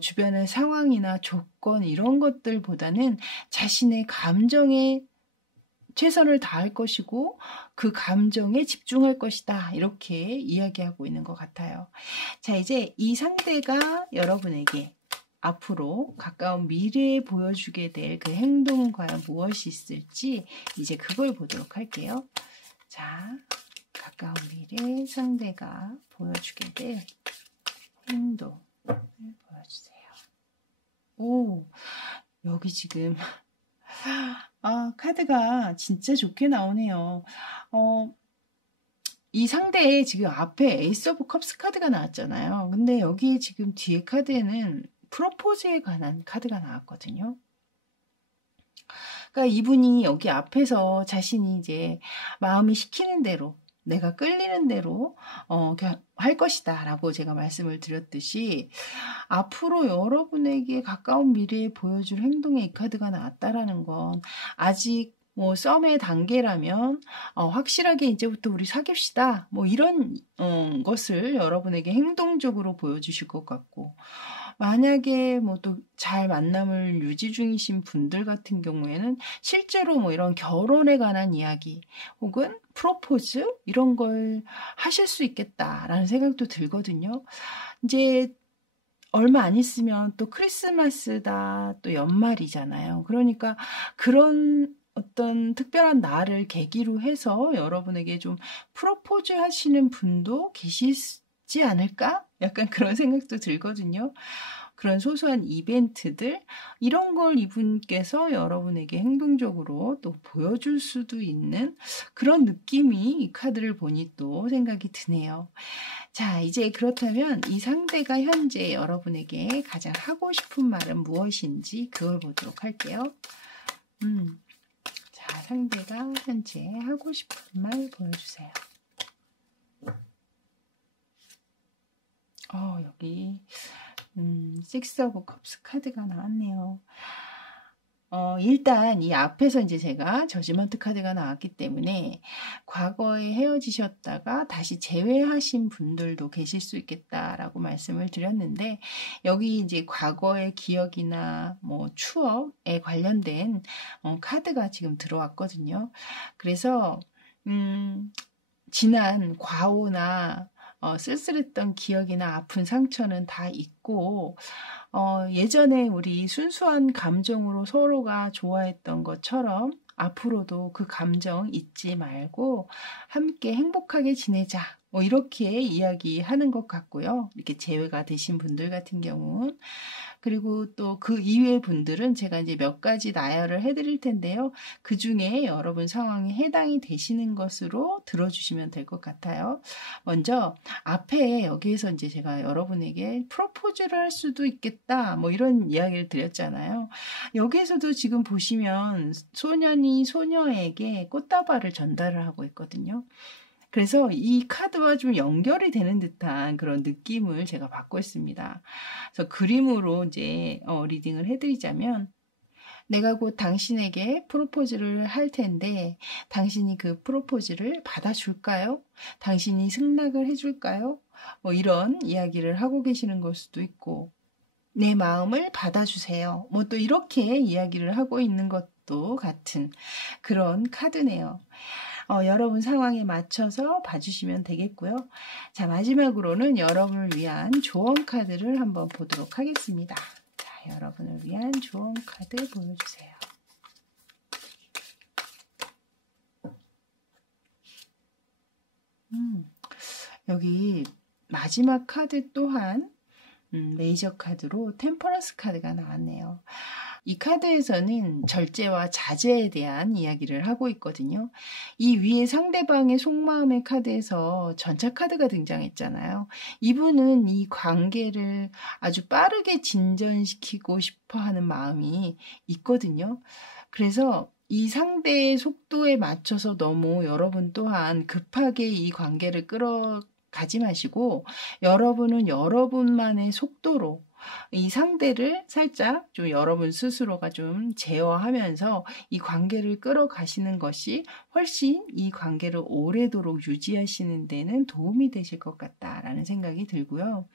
주변의 상황이나 조건 이런 것들보다는 자신의 감정에 최선을 다할 것이고 그 감정에 집중할 것이다 이렇게 이야기하고 있는 것 같아요. 자, 이제 이 상대가 여러분에게 앞으로 가까운 미래에 보여주게 될 그 행동은 과연 무엇이 있을지 이제 그걸 보도록 할게요. 자, 가까운 미래 상대가 보여주게 될 행동을 보여주세요. 오, 여기 지금 카드가 진짜 좋게 나오네요. 이 상대의 지금 앞에 에이스 오브 컵스 카드가 나왔잖아요. 근데 여기 지금 뒤에 카드에는 프로포즈에 관한 카드가 나왔거든요. 그러니까 이분이 여기 앞에서 자신이 이제 마음이 시키는 대로 내가 끌리는 대로 할 것이다 라고 제가 말씀을 드렸듯이 앞으로 여러분에게 가까운 미래에 보여줄 행동의 이 카드가 나왔다라는 건 아직 썸의 단계라면 확실하게 이제부터 우리 사귀읍시다 이런 것을 여러분에게 행동적으로 보여주실 것 같고, 만약에 또 잘 만남을 유지 중이신 분들 같은 경우에는 실제로 이런 결혼에 관한 이야기 혹은 프로포즈 이런 걸 하실 수 있겠다라는 생각도 들거든요. 이제 얼마 안 있으면 또 크리스마스다, 또 연말이잖아요. 그러니까 그런 어떤 특별한 날을 계기로 해서 여러분에게 좀 프로포즈 하시는 분도 계시지 않을까? 약간 그런 생각도 들거든요. 그런 소소한 이벤트들, 이런 걸 이분께서 여러분에게 행동적으로 또 보여줄 수도 있는 그런 느낌이 이 카드를 보니 또 생각이 드네요. 자, 이제 그렇다면 이 상대가 현재 여러분에게 가장 하고 싶은 말은 무엇인지 그걸 보도록 할게요. 자, 상대가 현재 하고 싶은 말 보여주세요. 여기 식스 오브 컵스 카드가 나왔네요. 일단 이 앞에서 이제 제가 저지먼트 카드가 나왔기 때문에 과거에 헤어지셨다가 다시 재회하신 분들도 계실 수 있겠다라고 말씀을 드렸는데, 여기 이제 과거의 기억이나 추억에 관련된 카드가 지금 들어왔거든요. 그래서 지난 과오나 쓸쓸했던 기억이나 아픈 상처는 다 잊고 예전에 우리 순수한 감정으로 서로가 좋아했던 것처럼 앞으로도 그 감정 잊지 말고 함께 행복하게 지내자, 뭐 이렇게 이야기하는 것 같고요. 이렇게 제외가 되신 분들 같은 경우는. 그리고 또 그 이외의 분들은 제가 이제 몇 가지 나열을 해드릴 텐데요. 그 중에 여러분 상황에 해당이 되시는 것으로 들어주시면 될 것 같아요. 먼저 앞에 여기에서 이제 제가 여러분에게 프로포즈를 할 수도 있겠다, 뭐 이런 이야기를 드렸잖아요. 여기에서도 지금 보시면 소년이 소녀에게 꽃다발을 전달을 하고 있거든요. 그래서 이 카드와 좀 연결이 되는 듯한 그런 느낌을 제가 받고 있습니다. 그래서 그림으로 이제 리딩을 해드리자면, 내가 곧 당신에게 프로포즈를 할 텐데 당신이 그 프로포즈를 받아줄까요? 당신이 승낙을 해줄까요? 뭐 이런 이야기를 하고 계시는 걸 수도 있고, 내 마음을 받아주세요. 뭐 또 이렇게 이야기를 하고 있는 것도 같은 그런 카드네요. 여러분 상황에 맞춰서 봐주시면 되겠고요. 자, 마지막으로는 여러분을 위한 조언 카드를 한번 보도록 하겠습니다. 자, 여러분을 위한 조언 카드 보여주세요. 여기 마지막 카드 또한 레이저 카드로 템퍼런스 카드가 나왔네요. 이 카드에서는 절제와 자제에 대한 이야기를 하고 있거든요. 이 위에 상대방의 속마음의 카드에서 전차 카드가 등장했잖아요. 이분은 이 관계를 아주 빠르게 진전시키고 싶어 하는 마음이 있거든요. 그래서 이 상대의 속도에 맞춰서 너무 여러분 또한 급하게 이 관계를 끌어가지 마시고, 여러분은 여러분만의 속도로 이 상대를 살짝 좀 여러분 스스로가 좀 제어하면서 이 관계를 끌어가시는 것이 훨씬 이 관계를 오래도록 유지하시는 데는 도움이 되실 것 같다라는 생각이 들고요.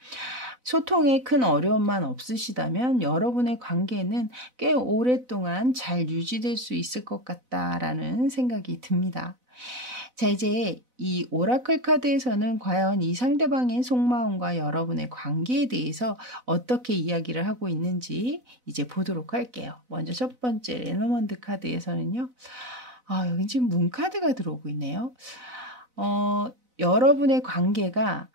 소통에 큰 어려움만 없으시다면 여러분의 관계는 꽤 오랫동안 잘 유지될 수 있을 것 같다라는 생각이 듭니다. 자, 이제 이 오라클 카드에서는 과연 이 상대방의 속마음과 여러분의 관계에 대해서 어떻게 이야기를 하고 있는지 이제 보도록 할게요. 먼저 첫 번째 레노먼드 카드에서는요. 여기 지금 문 카드가 들어오고 있네요. 여러분의 관계가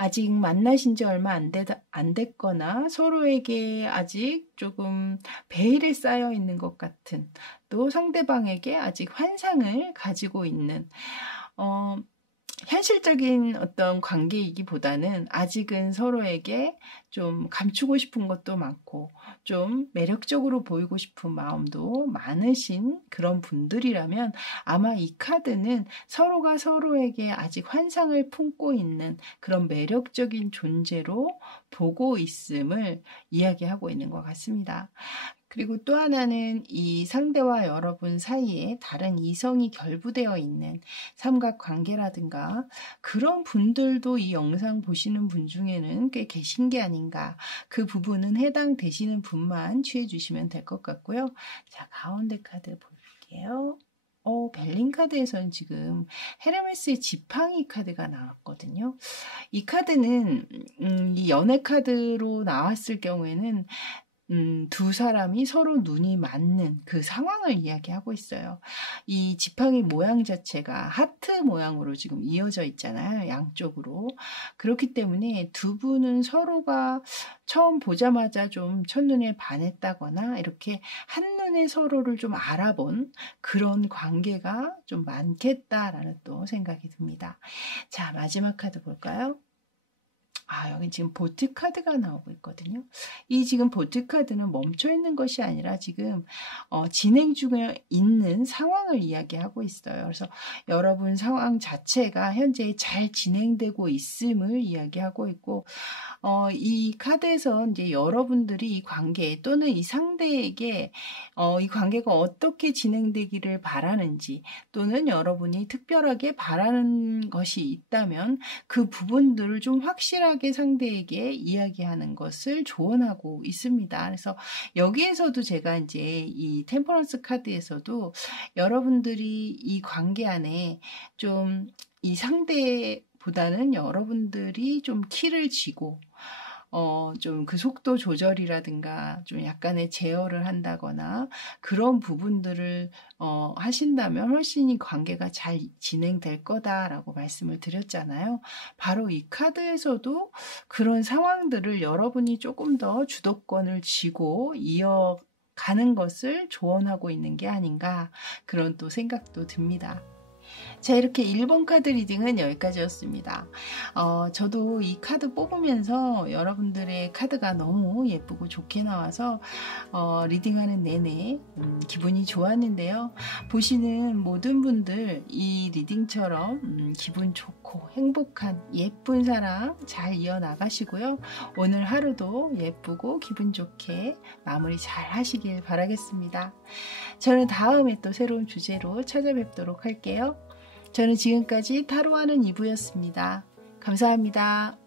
아직 만나신 지 얼마 안 됐거나 서로에게 아직 조금 베일에 쌓여 있는 것 같은, 또 상대방에게 아직 환상을 가지고 있는 현실적인 어떤 관계이기보다는 아직은 서로에게 좀 감추고 싶은 것도 많고 좀 매력적으로 보이고 싶은 마음도 많으신 그런 분들이라면 아마 이 카드는 서로가 서로에게 아직 환상을 품고 있는 그런 매력적인 존재로 보고 있음을 이야기하고 있는 것 같습니다. 그리고 또 하나는 이 상대와 여러분 사이에 다른 이성이 결부되어 있는 삼각관계라든가 그런 분들도 이 영상 보시는 분 중에는 꽤 계신 게 아닌가, 그 부분은 해당되시는 분만 취해 주시면 될 것 같고요. 자, 가운데 카드 볼게요. 벨린 카드에서는 지금 헤르메스의 지팡이 카드가 나왔거든요. 이 카드는 이 연애 카드로 나왔을 경우에는 두 사람이 서로 눈이 맞는 그 상황을 이야기하고 있어요. 이 지팡이 모양 자체가 하트 모양으로 지금 이어져 있잖아요. 양쪽으로. 그렇기 때문에 두 분은 서로가 처음 보자마자 좀 첫눈에 반했다거나 이렇게 한눈에 서로를 좀 알아본 그런 관계가 좀 많겠다라는 또 생각이 듭니다. 자, 마지막 카드 볼까요? 여기 지금 보트 카드가 나오고 있거든요. 이 지금 보트 카드는 멈춰 있는 것이 아니라 지금 진행 중에 있는 상황을 이야기하고 있어요. 그래서 여러분 상황 자체가 현재 잘 진행되고 있음을 이야기하고 있고, 이 카드에서 이제 여러분들이 이 관계 또는 이 상대에게 이 관계가 어떻게 진행되기를 바라는지, 또는 여러분이 특별하게 바라는 것이 있다면 그 부분들을 좀 확실하게 상대에게 이야기하는 것을 조언하고 있습니다. 그래서 여기에서도 제가 이제 이 템퍼런스 카드에서도 여러분들이 이 관계 안에 좀 이 상대보다는 여러분들이 좀 키를 쥐고 좀 그 속도 조절이라든가 좀 약간의 제어를 한다거나 그런 부분들을 하신다면 훨씬 이 관계가 잘 진행될 거다라고 말씀을 드렸잖아요. 바로 이 카드에서도 그런 상황들을 여러분이 조금 더 주도권을 쥐고 이어가는 것을 조언하고 있는 게 아닌가, 그런 또 생각도 듭니다. 자, 이렇게 1번 카드 리딩은 여기까지였습니다. 저도 이 카드 뽑으면서 여러분들의 카드가 너무 예쁘고 좋게 나와서 리딩하는 내내 기분이 좋았는데요. 보시는 모든 분들 이 리딩처럼 기분 좋고 행복한 예쁜 사랑 잘 이어나가시고요. 오늘 하루도 예쁘고 기분 좋게 마무리 잘 하시길 바라겠습니다. 저는 다음에 또 새로운 주제로 찾아뵙도록 할게요. 저는 지금까지 타로하는 이브였습니다. 감사합니다.